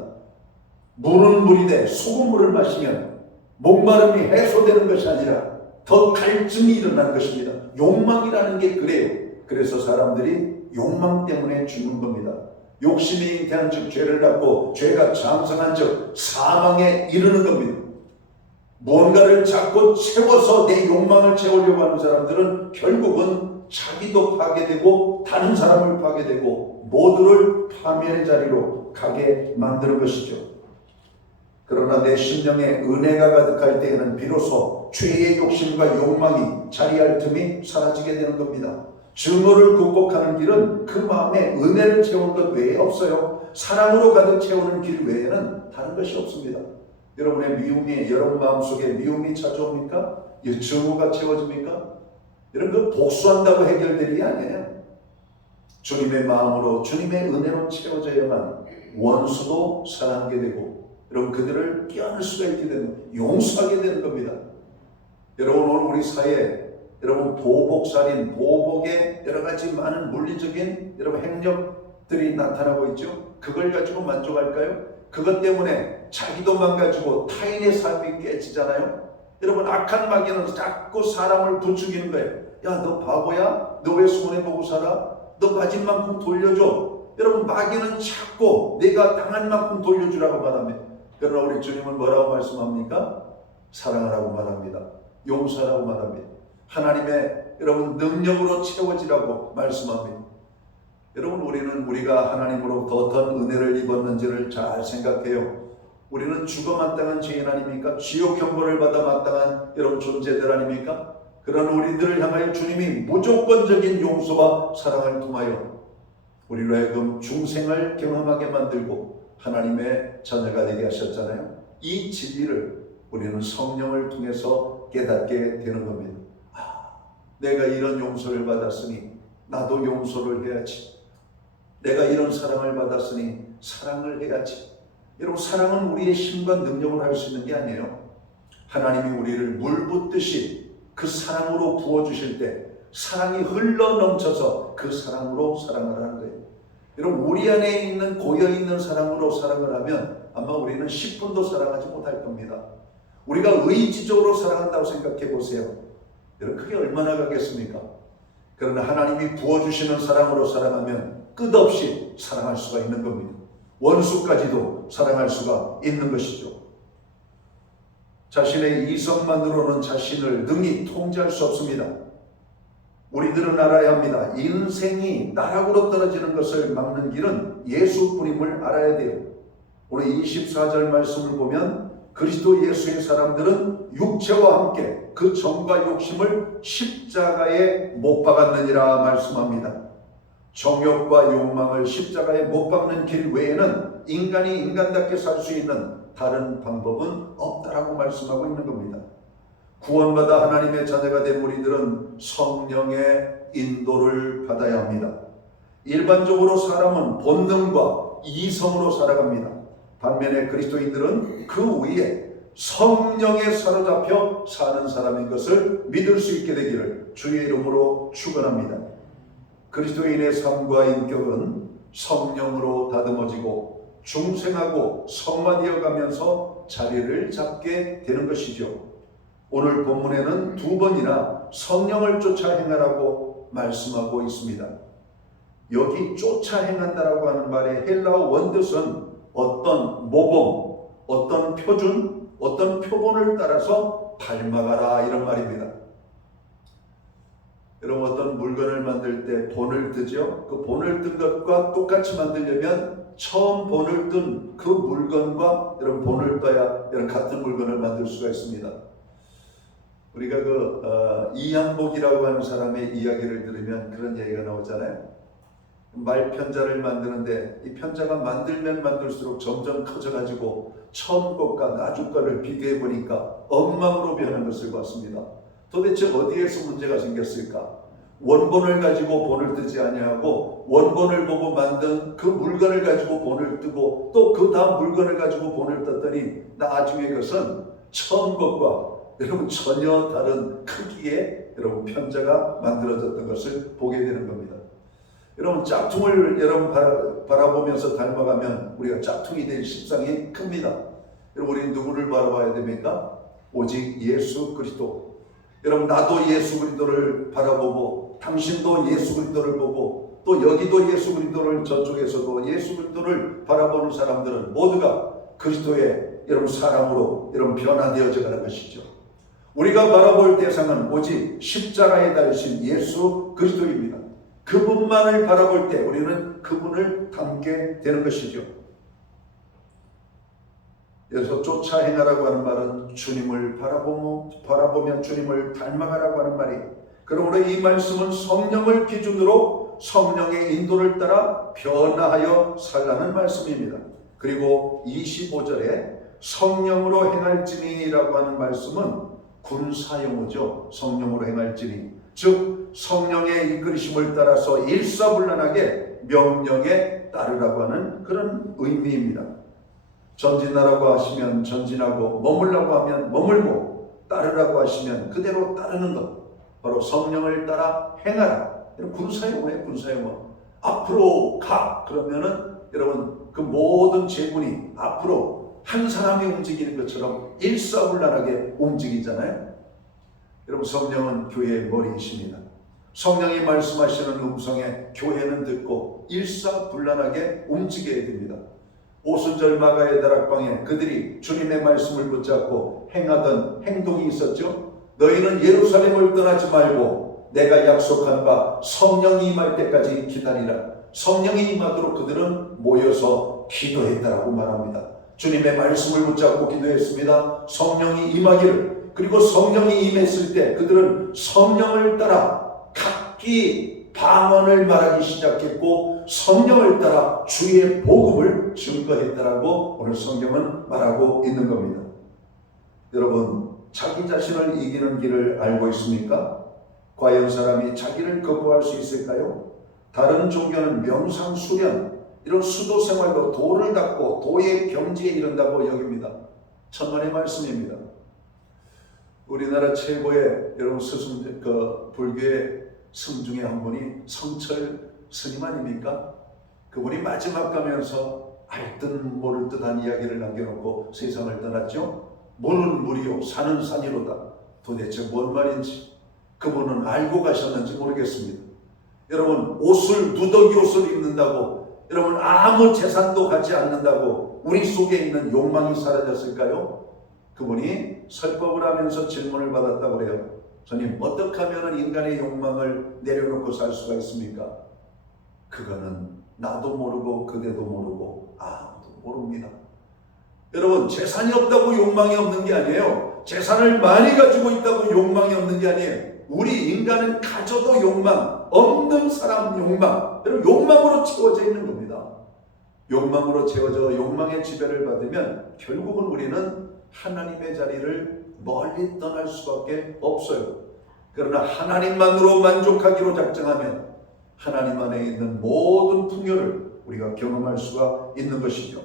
물은 물이 돼 소금물을 마시면 목마름이 해소되는 것이 아니라 더 갈증이 일어나는 것입니다. 욕망이라는 게 그래요. 그래서 사람들이 욕망 때문에 죽는 겁니다. 욕심이 잉태한 즉 죄를 낳고 죄가 장성한 즉 사망에 이르는 겁니다. 뭔가를 자꾸 채워서 내 욕망을 채우려고 하는 사람들은 결국은 자기도 파괴되고 다른 사람을 파괴되고 모두를 파멸의 자리로 가게 만드는 것이죠. 그러나 내 심령에 은혜가 가득할 때에는 비로소 죄의 욕심과 욕망이 자리할 틈이 사라지게 되는 겁니다. 증오를 극복하는 길은 그 마음에 은혜를 채우는 것 외에 없어요. 사랑으로 가득 채우는 길 외에는 다른 것이 없습니다. 여러분의 미움이, 여러분 마음속에 미움이 찾아옵니까? 이 증오가 채워집니까? 이런 거 복수한다고 해결될 일이 아니에요. 주님의 마음으로, 주님의 은혜로 채워져야만 원수도 사랑하게 되고, 여러분 그들을 끼안을 수가 있게 되는, 용서하게 되는 겁니다. 여러분, 오늘 우리 사회에 여러분 보복살인, 보복의 여러 가지 많은 물리적인 여러분 행력들이 나타나고 있죠. 그걸 가지고 만족할까요? 그것 때문에 자기도 망가지고 타인의 삶이 깨지잖아요. 여러분, 악한 마귀는 자꾸 사람을 부추기는 거예요. 야, 너 바보야? 너 왜 손해보고 살아? 너 맞은 만큼 돌려줘. 여러분, 마귀는 자꾸 내가 당한 만큼 돌려주라고 말합니다. 그러나 우리 주님은 뭐라고 말씀합니까? 사랑하라고 말합니다. 용서하라고 말합니다. 하나님의 여러분 능력으로 채워지라고 말씀합니다. 여러분, 우리가 하나님으로부터 어떤 은혜를 입었는지를 잘 생각해요. 우리는 죽어 마땅한 죄인 아닙니까? 지옥 형벌을 받아 마땅한 여러분 존재들 아닙니까? 그런 우리들을 향하여 주님이 무조건적인 용서와 사랑을 통하여 우리로 하여금 중생을 경험하게 만들고 하나님의 자녀가 되게 하셨잖아요. 이 진리를 우리는 성령을 통해서 깨닫게 되는 겁니다. 내가 이런 용서를 받았으니 나도 용서를 해야지. 내가 이런 사랑을 받았으니 사랑을 해야지. 여러분, 사랑은 우리의 힘과 능력으로 할 수 있는 게 아니에요. 하나님이 우리를 물 붓듯이 그 사랑으로 부어주실 때 사랑이 흘러 넘쳐서 그 사랑으로 사랑을 하는 거예요. 여러분, 우리 안에 있는 고여있는 사랑으로 사랑을 하면 아마 우리는 10분도 사랑하지 못할 겁니다. 우리가 의지적으로 사랑한다고 생각해 보세요. 여러분, 그게 얼마나 가겠습니까? 그러나 하나님이 부어주시는 사랑으로 사랑하면 끝없이 사랑할 수가 있는 겁니다. 원수까지도 사랑할 수가 있는 것이죠. 자신의 이성만으로는 자신을 능히 통제할 수 없습니다. 우리들은 알아야 합니다. 인생이 나락으로 떨어지는 것을 막는 길은 예수뿐임을 알아야 돼요. 오늘 24절 말씀을 보면 그리스도 예수의 사람들은 육체와 함께 그 정과 욕심을 십자가에 못 박았느니라 말씀합니다. 정욕과 욕망을 십자가에 못 박는 길 외에는 인간이 인간답게 살 수 있는 다른 방법은 없다라고 말씀하고 있는 겁니다. 구원받아 하나님의 자녀가 된 우리들은 성령의 인도를 받아야 합니다. 일반적으로 사람은 본능과 이성으로 살아갑니다. 반면에 그리스도인들은 그 위에 성령에 사로잡혀 사는 사람인 것을 믿을 수 있게 되기를 주의 이름으로 축원합니다. 그리스도인의 삶과 인격은 성령으로 다듬어지고 중생하고 성화되어 가면서 자리를 잡게 되는 것이죠. 오늘 본문에는 2번이나 성령을 쫓아 행하라고 말씀하고 있습니다. 여기 쫓아 행한다라고 하는 말의 헬라어 원뜻은 어떤 모범, 어떤 표준, 어떤 표본을 따라서 닮아가라 이런 말입니다. 여러분 어떤 물건을 만들 때 본을 뜨죠. 그 본을 뜬 것과 똑같이 만들려면 처음 본을 뜬 그 물건과 여러분 본을 떠야 여러분 같은 물건을 만들 수가 있습니다. 우리가 이양복이라고 하는 사람의 이야기를 들으면 그런 얘기가 나오잖아요. 말편자를 만드는데 이 편자가 만들면 만들수록 점점 커져가지고 처음 것과 나중 것을 비교해 보니까 엉망으로 변한 것을 봤습니다. 도대체 어디에서 문제가 생겼을까? 원본을 가지고 본을 뜨지 아니하고 원본을 보고 만든 그 물건을 가지고 본을 뜨고 또 그 다음 물건을 가지고 본을 떴더니 나중에 그것은 처음 것과 여러분 전혀 다른 크기의 여러분 편자가 만들어졌던 것을 보게 되는 겁니다. 여러분 짝퉁을 여러분 바라보면서 닮아가면 우리가 짝퉁이 될 십상이 큽니다. 여러분 우리 누구를 바라봐야 됩니까? 오직 예수 그리스도. 여러분 나도 예수 그리스도를 바라보고 당신도 예수 그리스도를 보고 또 여기도 예수 그리스도를 저쪽에서도 예수 그리스도를 바라보는 사람들은 모두가 그리스도의 여러분 사람으로 여러분 변화되어져 가는 것이죠. 우리가 바라볼 대상은 오직 십자가에 달리신 예수 그리스도입니다. 그분만을 바라볼 때 우리는 그분을 닮게 되는 것이죠. 그래서 쫓아 행하라고 하는 말은 주님을 바라보며 주님을 닮아가라고 하는 말이. 그러므로 이 말씀은 성령을 기준으로 성령의 인도를 따라 변화하여 살라는 말씀입니다. 그리고 25절에 성령으로 행할지니라고 하는 말씀은 군사용어죠. 성령으로 행할지니, 즉 성령의 이끌으심을 따라서 일사불란하게 명령에 따르라고 하는 그런 의미입니다. 전진하라고 하시면 전진하고 머물라고 하면 머물고 따르라고 하시면 그대로 따르는 것, 바로 성령을 따라 행하라. 군사용어예요. 군사용어. 앞으로 가 그러면은 여러분 그 모든 제군이 앞으로 한 사람이 움직이는 것처럼 일사불란하게 움직이잖아요. 여러분 성령은 교회의 머리이십니다. 성령이 말씀하시는 음성에 교회는 듣고 일사불란하게 움직여야 됩니다. 오순절 마가의 다락방에 그들이 주님의 말씀을 붙잡고 행하던 행동이 있었죠. 너희는 예루살렘을 떠나지 말고 내가 약속한 바 성령이 임할 때까지 기다리라. 성령이 임하도록 그들은 모여서 기도했다라고 말합니다. 주님의 말씀을 붙잡고 기도했습니다. 성령이 임하기를. 그리고 성령이 임했을 때 그들은 성령을 따라 각기 방언을 말하기 시작했고 성령을 따라 주의 복음을 증거했다라고 오늘 성경은 말하고 있는 겁니다. 여러분 자기 자신을 이기는 길을 알고 있습니까? 과연 사람이 자기를 극복할 수 있을까요? 다른 종교는 명상, 수련, 이런 수도 생활로 도를 닦고 도의 경지에 이른다고 여깁니다. 천만의 말씀입니다. 우리나라 최고의 여러분 스승, 불교의 성 중에 한 분이 성철 스님 아닙니까? 그분이 마지막 가면서 알 듯 모를 듯한 이야기를 남겨놓고 세상을 떠났죠. 물은 물이요 산은 산이로다. 도대체 뭔 말인지 그분은 알고 가셨는지 모르겠습니다. 여러분 옷을 누더기 옷을 입는다고 여러분 아무 재산도 갖지 않는다고 우리 속에 있는 욕망이 사라졌을까요? 그분이 설법을 하면서 질문을 받았다고 그래요. 스님 어떻게 하면 인간의 욕망을 내려놓고 살 수가 있습니까? 그거는 나도 모르고 그대도 모르고 아무도 모릅니다. 여러분 재산이 없다고 욕망이 없는 게 아니에요. 재산을 많이 가지고 있다고 욕망이 없는 게 아니에요. 우리 인간은 가져도 욕망, 없는 사람 욕망, 여러분 욕망으로 채워져 있는 겁니다. 욕망으로 채워져 욕망의 지배를 받으면 결국은 우리는 하나님의 자리를 멀리 떠날 수밖에 없어요. 그러나 하나님만으로 만족하기로 작정하면 하나님 안에 있는 모든 풍요를 우리가 경험할 수가 있는 것이죠.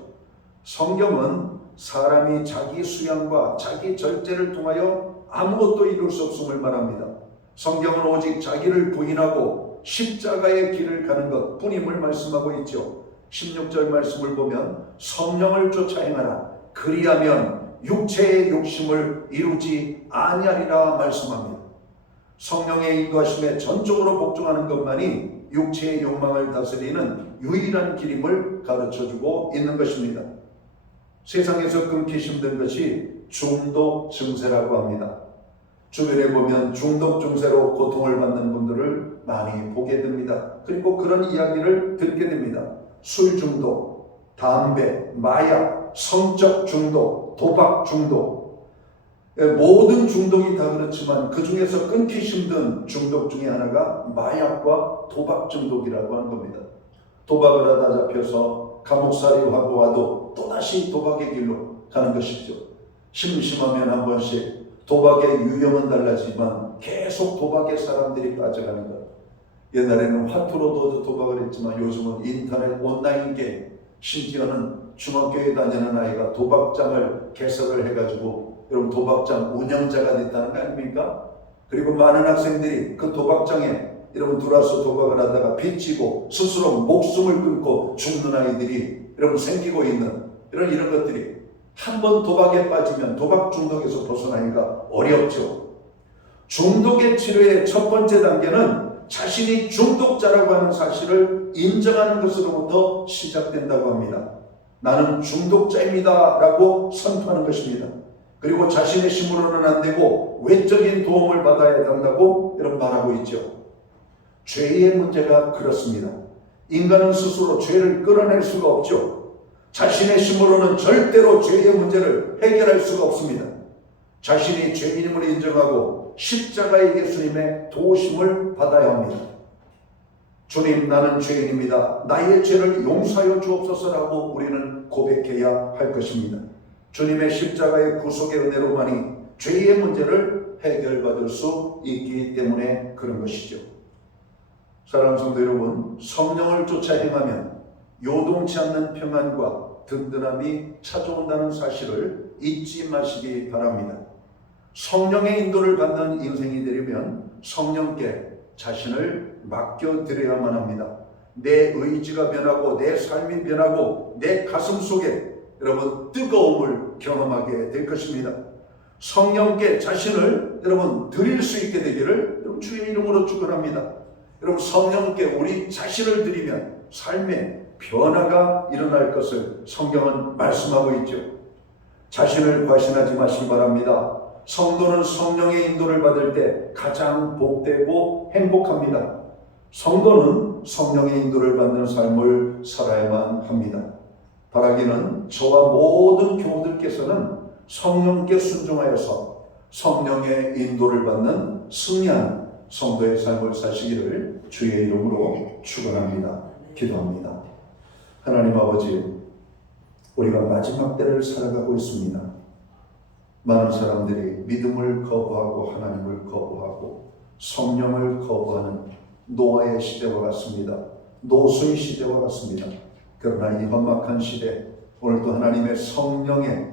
성경은 사람이 자기 수양과 자기 절제를 통하여 아무것도 이룰 수 없음을 말합니다. 성경은 오직 자기를 부인하고 십자가의 길을 가는 것 뿐임을 말씀하고 있죠. 16절 말씀을 보면 성령을 쫓아 행하라. 그리하면 육체의 욕심을 이루지 아니하리라 말씀합니다. 성령의 인도하심에 전적으로 복종하는 것만이 육체의 욕망을 다스리는 유일한 길임을 가르쳐주고 있는 것입니다. 세상에서 끊기 힘든 것이 중독 증세라고 합니다. 주변에 보면 중독 증세로 고통을 받는 분들을 많이 보게 됩니다. 그리고 그런 이야기를 듣게 됩니다. 술 중독, 담배, 마약, 성적 중독, 도박 중독, 모든 중독이 다 그렇지만 그 중에서 끊기 힘든 중독 중에 하나가 마약과 도박 중독이라고 하는 겁니다. 도박을 하다 잡혀서 감옥살이하고 와도 또다시 도박의 길로 가는 것이죠. 심심하면 한 번씩 도박의 유형은 달라지만 계속 도박에 사람들이 빠져가는 것. 옛날에는 화투로도 도박을 했지만 요즘은 인터넷 온라인 게임, 심지어는 중학교에 다니는 아이가 도박장을 개설을 해가지고 여러분 도박장 운영자가 됐다는 거 아닙니까? 그리고 많은 학생들이 그 도박장에 여러분 들어와서 도박을 하다가 빚지고 스스로 목숨을 끊고 죽는 아이들이 여러분 생기고 있는 이런 것들이 한 번 도박에 빠지면 도박 중독에서 벗어나기가 어렵죠. 중독의 치료의 첫 번째 단계는 자신이 중독자라고 하는 사실을 인정하는 것으로부터 시작된다고 합니다. 나는 중독자입니다 라고 선포하는 것입니다. 그리고 자신의 힘으로는 안 되고 외적인 도움을 받아야 된다고 여러분 말하고 있죠. 죄의 문제가 그렇습니다. 인간은 스스로 죄를 끌어낼 수가 없죠. 자신의 힘으로는 절대로 죄의 문제를 해결할 수가 없습니다. 자신이 죄인임을 인정하고 십자가의 예수님의 도우심을 받아야 합니다. 주님, 나는 죄인입니다. 나의 죄를 용서하여 주옵소서라고 우리는 고백해야 할 것입니다. 주님의 십자가의 구속의 은혜로만이 죄의 문제를 해결받을 수 있기 때문에 그런 것이죠. 사랑하는 성도 여러분, 성령을 쫓아 행하면 요동치 않는 평안과 든든함이 찾아온다는 사실을 잊지 마시기 바랍니다. 성령의 인도를 받는 인생이 되려면 성령께 자신을 맡겨드려야만 합니다. 내 의지가 변하고 내 삶이 변하고 내 가슴 속에 여러분 뜨거움을 경험하게 될 것입니다. 성령께 자신을 여러분 드릴 수 있게 되기를 여러분 주의 이름으로 축원합니다. 여러분 성령께 우리 자신을 드리면 삶에 변화가 일어날 것을 성경은 말씀하고 있죠. 자신을 과신하지 마시기 바랍니다. 성도는 성령의 인도를 받을 때 가장 복되고 행복합니다. 성도는 성령의 인도를 받는 삶을 살아야만 합니다. 바라기는 저와 모든 교우들께서는 성령께 순종하여서 성령의 인도를 받는 승리한 성도의 삶을 사시기를 주의 이름으로 축원합니다. 기도합니다. 하나님 아버지, 우리가 마지막 때를 살아가고 있습니다. 많은 사람들이 믿음을 거부하고 하나님을 거부하고 성령을 거부하는 노아의 시대와 같습니다. 노수의 시대와 같습니다. 그러나 이 험악한 시대, 오늘도 하나님의 성령의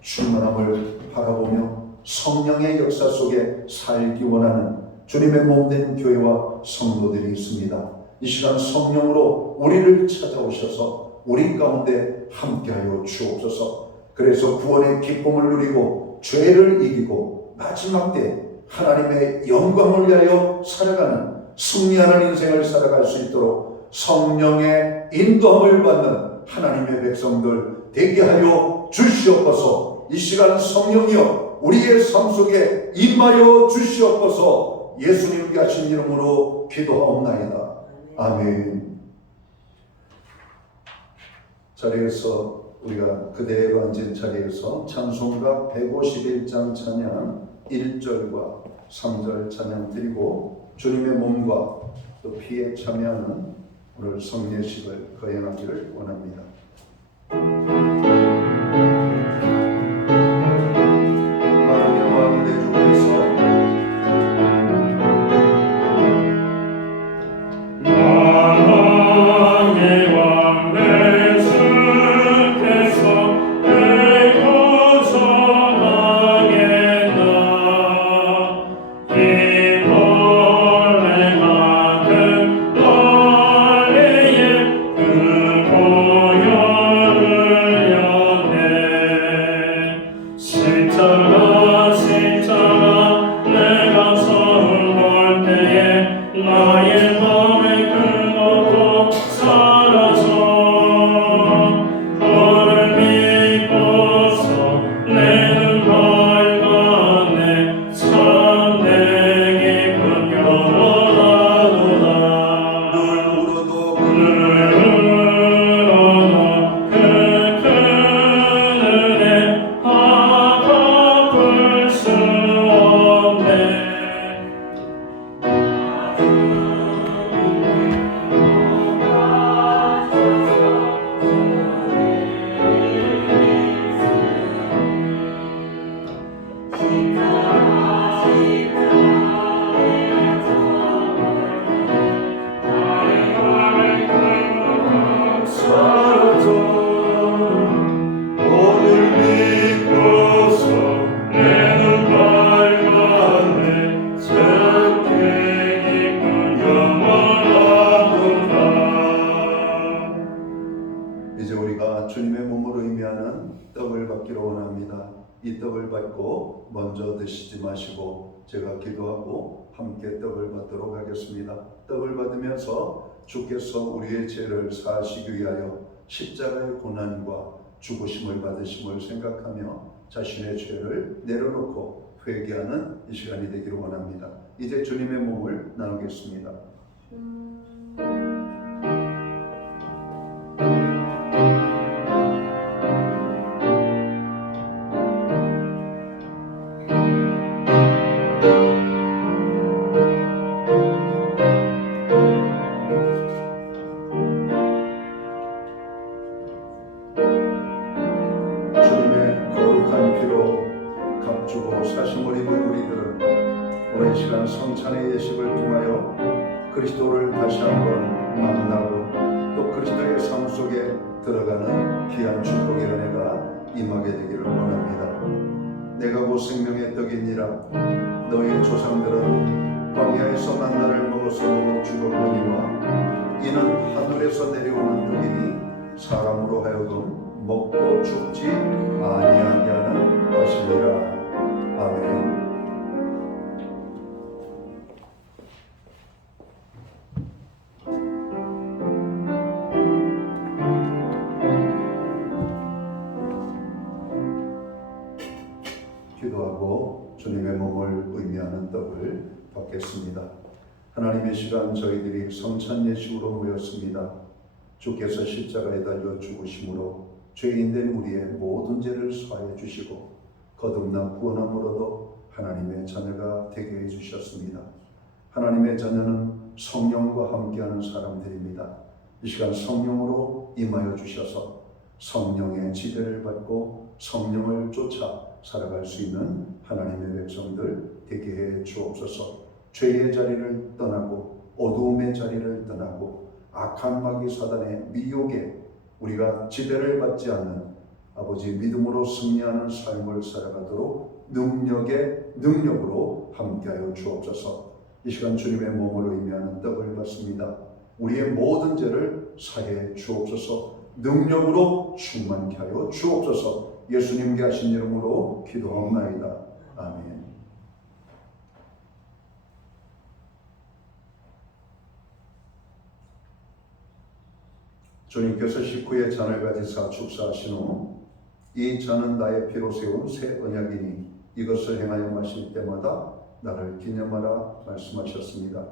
충만함을 바라보며 성령의 역사 속에 살기 원하는 주님의 몸된 교회와 성도들이 있습니다. 이 시간 성령으로 우리를 찾아오셔서 우리 가운데 함께하여 주옵소서. 그래서 구원의 기쁨을 누리고 죄를 이기고 마지막 때 하나님의 영광을 위하여 살아가는 승리하는 인생을 살아갈 수 있도록 성령의 인도함을 받는 하나님의 백성들 되게 하여 주시옵소서. 이 시간 성령이여 우리의 삶 속에 임하여 주시옵소서. 예수님께 하신 이름으로 기도하옵나이다. 아멘. 자리에서 우리가 그대로 앉은 자리에서 찬송가 151장 찬양 1절과 3절 찬양 드리고 주님의 몸과 또 피에 참여하는 오늘 성례식을 거행하기를 원합니다. 만왕의 왕 내 주께서 그 고요 이 떡을 받고 먼저 드시지 마시고 제가 기도하고 함께 떡을 받도록 하겠습니다. 떡을 받으면서 주께서 우리의 죄를 사하시기 위하여 십자가의 고난과 죽으심을 받으심을 생각하며 자신의 죄를 내려놓고 회개하는 이 시간이 되기를 원합니다. 이제 주님의 몸을 나누겠습니다. 주님의 거룩한 피로 값주고 사심을 입은 우리들은 오늘 이 시간 성찬의 예식을 통하여 그리스도를 다시 한번 만나고 또 그리스도의 삶 속에 들어가는 귀한 축복의 은혜가 임하게 되기를 원합니다. 내가 곧 생명의 떡이니라. 너희 조상들은 광야에서 만나를 먹어서 죽었거니와 이는 하늘에서 내려오는 떡이니 사람으로 하여금 먹고 죽지 아니하게 하는 것이니라. 아멘. 기도하고 주님의 몸을 의미하는 떡을 받겠습니다. 하나님의 시간 저희들이 성찬 예식으로 모였습니다. 주께서 십자가에 달려 죽으심으로 죄인된 우리의 모든 죄를 사해 주시고 거듭나 구원함으로도 하나님의 자녀가 되게 해주셨습니다. 하나님의 자녀는 성령과 함께하는 사람들입니다. 이 시간 성령으로 임하여 주셔서 성령의 지배를 받고 성령을 쫓아 살아갈 수 있는 하나님의 백성들 되게 해 주옵소서. 죄의 자리를 떠나고 어두움의 자리를 떠나고 악한 마귀 사단의 미혹에 우리가 지배를 받지 않는 아버지 믿음으로 승리하는 삶을 살아가도록 능력으로 함께하여 주옵소서. 이 시간 주님의 몸을 의미하는 떡을 받습니다. 우리의 모든 죄를 사해 주옵소서. 능력으로 충만케 하여 주옵소서. 예수님께 하신 이름으로 기도하옵나이다. 아멘. 주님께서 식후에 잔을 가지사 축사하신 후 이 잔은 나의 피로 세운 새 언약이니 이것을 행하여 마실 때마다 나를 기념하라 말씀하셨습니다.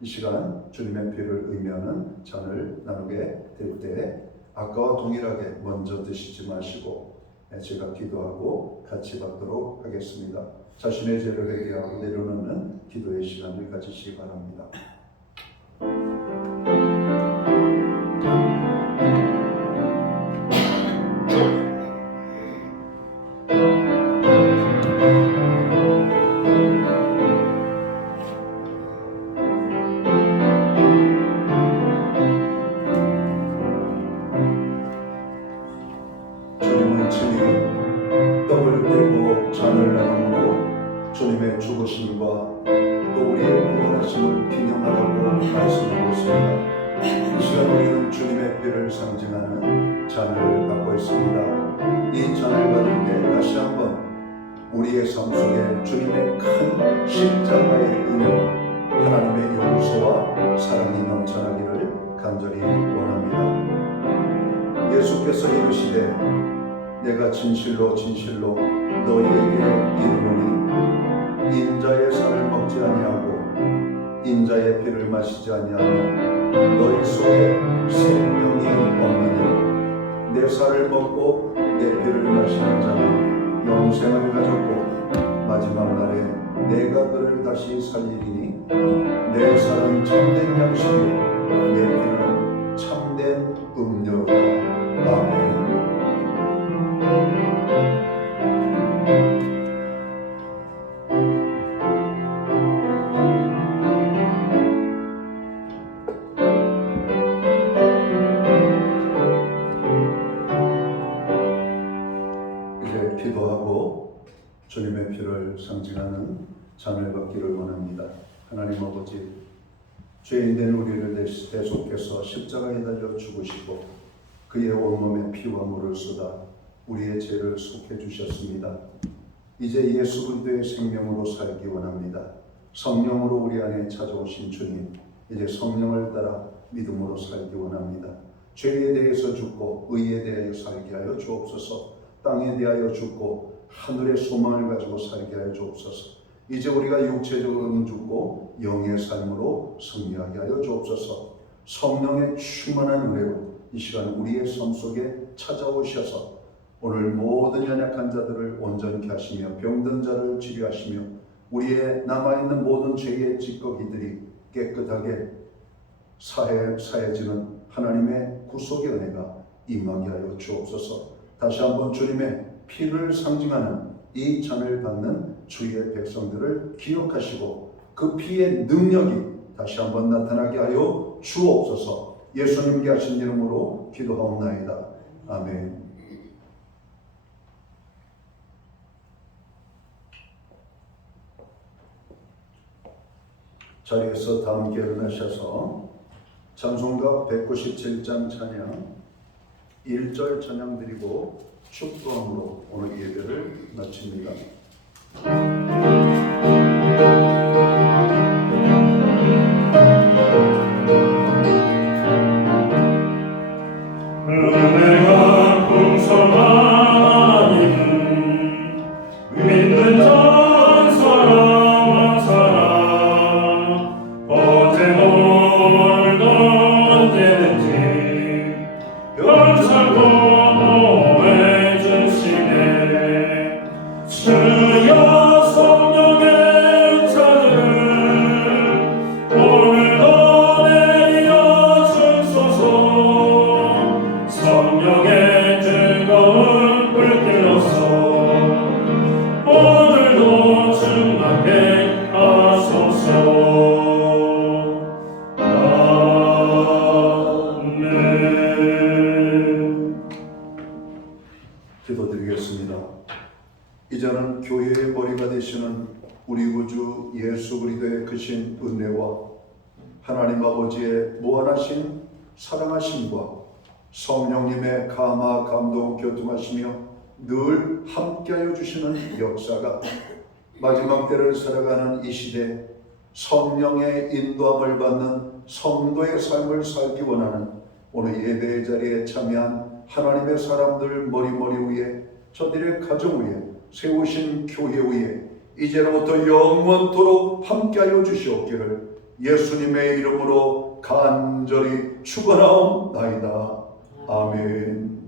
이 시간 주님의 피를 의미하는 잔을 나누게 될 때 아까와 동일하게 먼저 드시지 마시고 제가 기도하고 같이 받도록 하겠습니다. 자신의 죄를 회개하고 내려놓는 기도의 시간을 가지시기 바랍니다. 주님은 친히 떡을 떼고 잔을 나눔으로 주님의 죽으심과 또 우리의 구원하심을 기념하라고 말씀하고 있습니다. 이 시간 우리는 주님의 피를 상징하는 잔을 갖고 있습니다. 이 잔을 받을 때 다시 한번 우리의 삶 속에 주님의 큰 십자가의 은혜와 하나님의 용서와 사랑이 넘쳐나기를 간절히 원합니다. 예수께서 이르시되 내가 진실로 진실로 너희에게 이르노니 인자의 살을 먹지 아니하고 인자의 피를 마시지 아니하면 너희 속에 생명이 없느니라. 내 살을 먹고 내 피를 마시는 자는 영생을 가졌고 마지막 날에 내가 그를 다시 살리리니 내 살은 참된 양식이요 내 피는 참된 음료로다. 아멘. 이제 기도하고 주님의 피를 상징하는 잔을 받기를 원합니다. 하나님 아버지, 죄인된 우리를 대속해서 십자가에 달려 죽으시고 그의 온몸에 피와 물을 쏟아 우리의 죄를 속해 주셨습니다. 이제 예수 그리스도의 생명으로 살기 원합니다. 성령으로 우리 안에 찾아오신 주님, 이제 성령을 따라 믿음으로 살기 원합니다. 죄에 대해서 죽고 의에 대하여 살게 하여 주옵소서. 땅에 대하여 죽고 하늘의 소망을 가지고 살게 하여 주옵소서. 이제 우리가 육체적으로는 죽고 영의 삶으로 승리하게 하여 주옵소서. 성령의 충만한 은혜로 이 시간 우리의 삶 속에 찾아오셔서 오늘 모든 연약한 자들을 온전케 하시며 병든 자를 치료하시며 우리의 남아있는 모든 죄의 찌꺼기들이 깨끗하게 사해지는 하나님의 구속의 은혜가 임하게 하여 주옵소서. 다시 한번 주님의 피를 상징하는 이 잔을 받는 주의 백성들을 기억하시고 그 피의 능력이 다시 한번 나타나게 하여 주옵소서. 예수님께 하신 이름으로 기도하옵나이다. 아멘. 자리에서 다 함께 일어나셔서 찬송가 197장 찬양 1절 찬양 드리고 축도함으로 오늘 예배를 마칩니다. 은혜가 풍성하니 믿는 자 사랑한 사람 어제 오늘도 언제든지 변sal고 해주시네. 주여 성령의 은사를 오늘도 내려 주소서. 성령의 즐거운 불길로서 오늘도 충만케 하소서. 아멘. 기도드리겠습니다. 이제는 교회의 머리가 되시는 우리 구주 예수 그리스도의 크신 은혜와 하나님 아버지의 무한하신 사랑하심과 성령님의 감화 감동 교통하시며 늘 함께하여 주시는 역사가 마지막 때를 살아가는 이 시대 성령의 인도함을 받는 성도의 삶을 살기 원하는 오늘 예배의 자리에 참여한 하나님의 사람들 머리 위에 저들의 가정 위에 세우신 교회 위에 이제로부터 영원토록 함께하여 주시옵기를 예수님의 이름으로 간절히 축원하옵나이다. 아멘.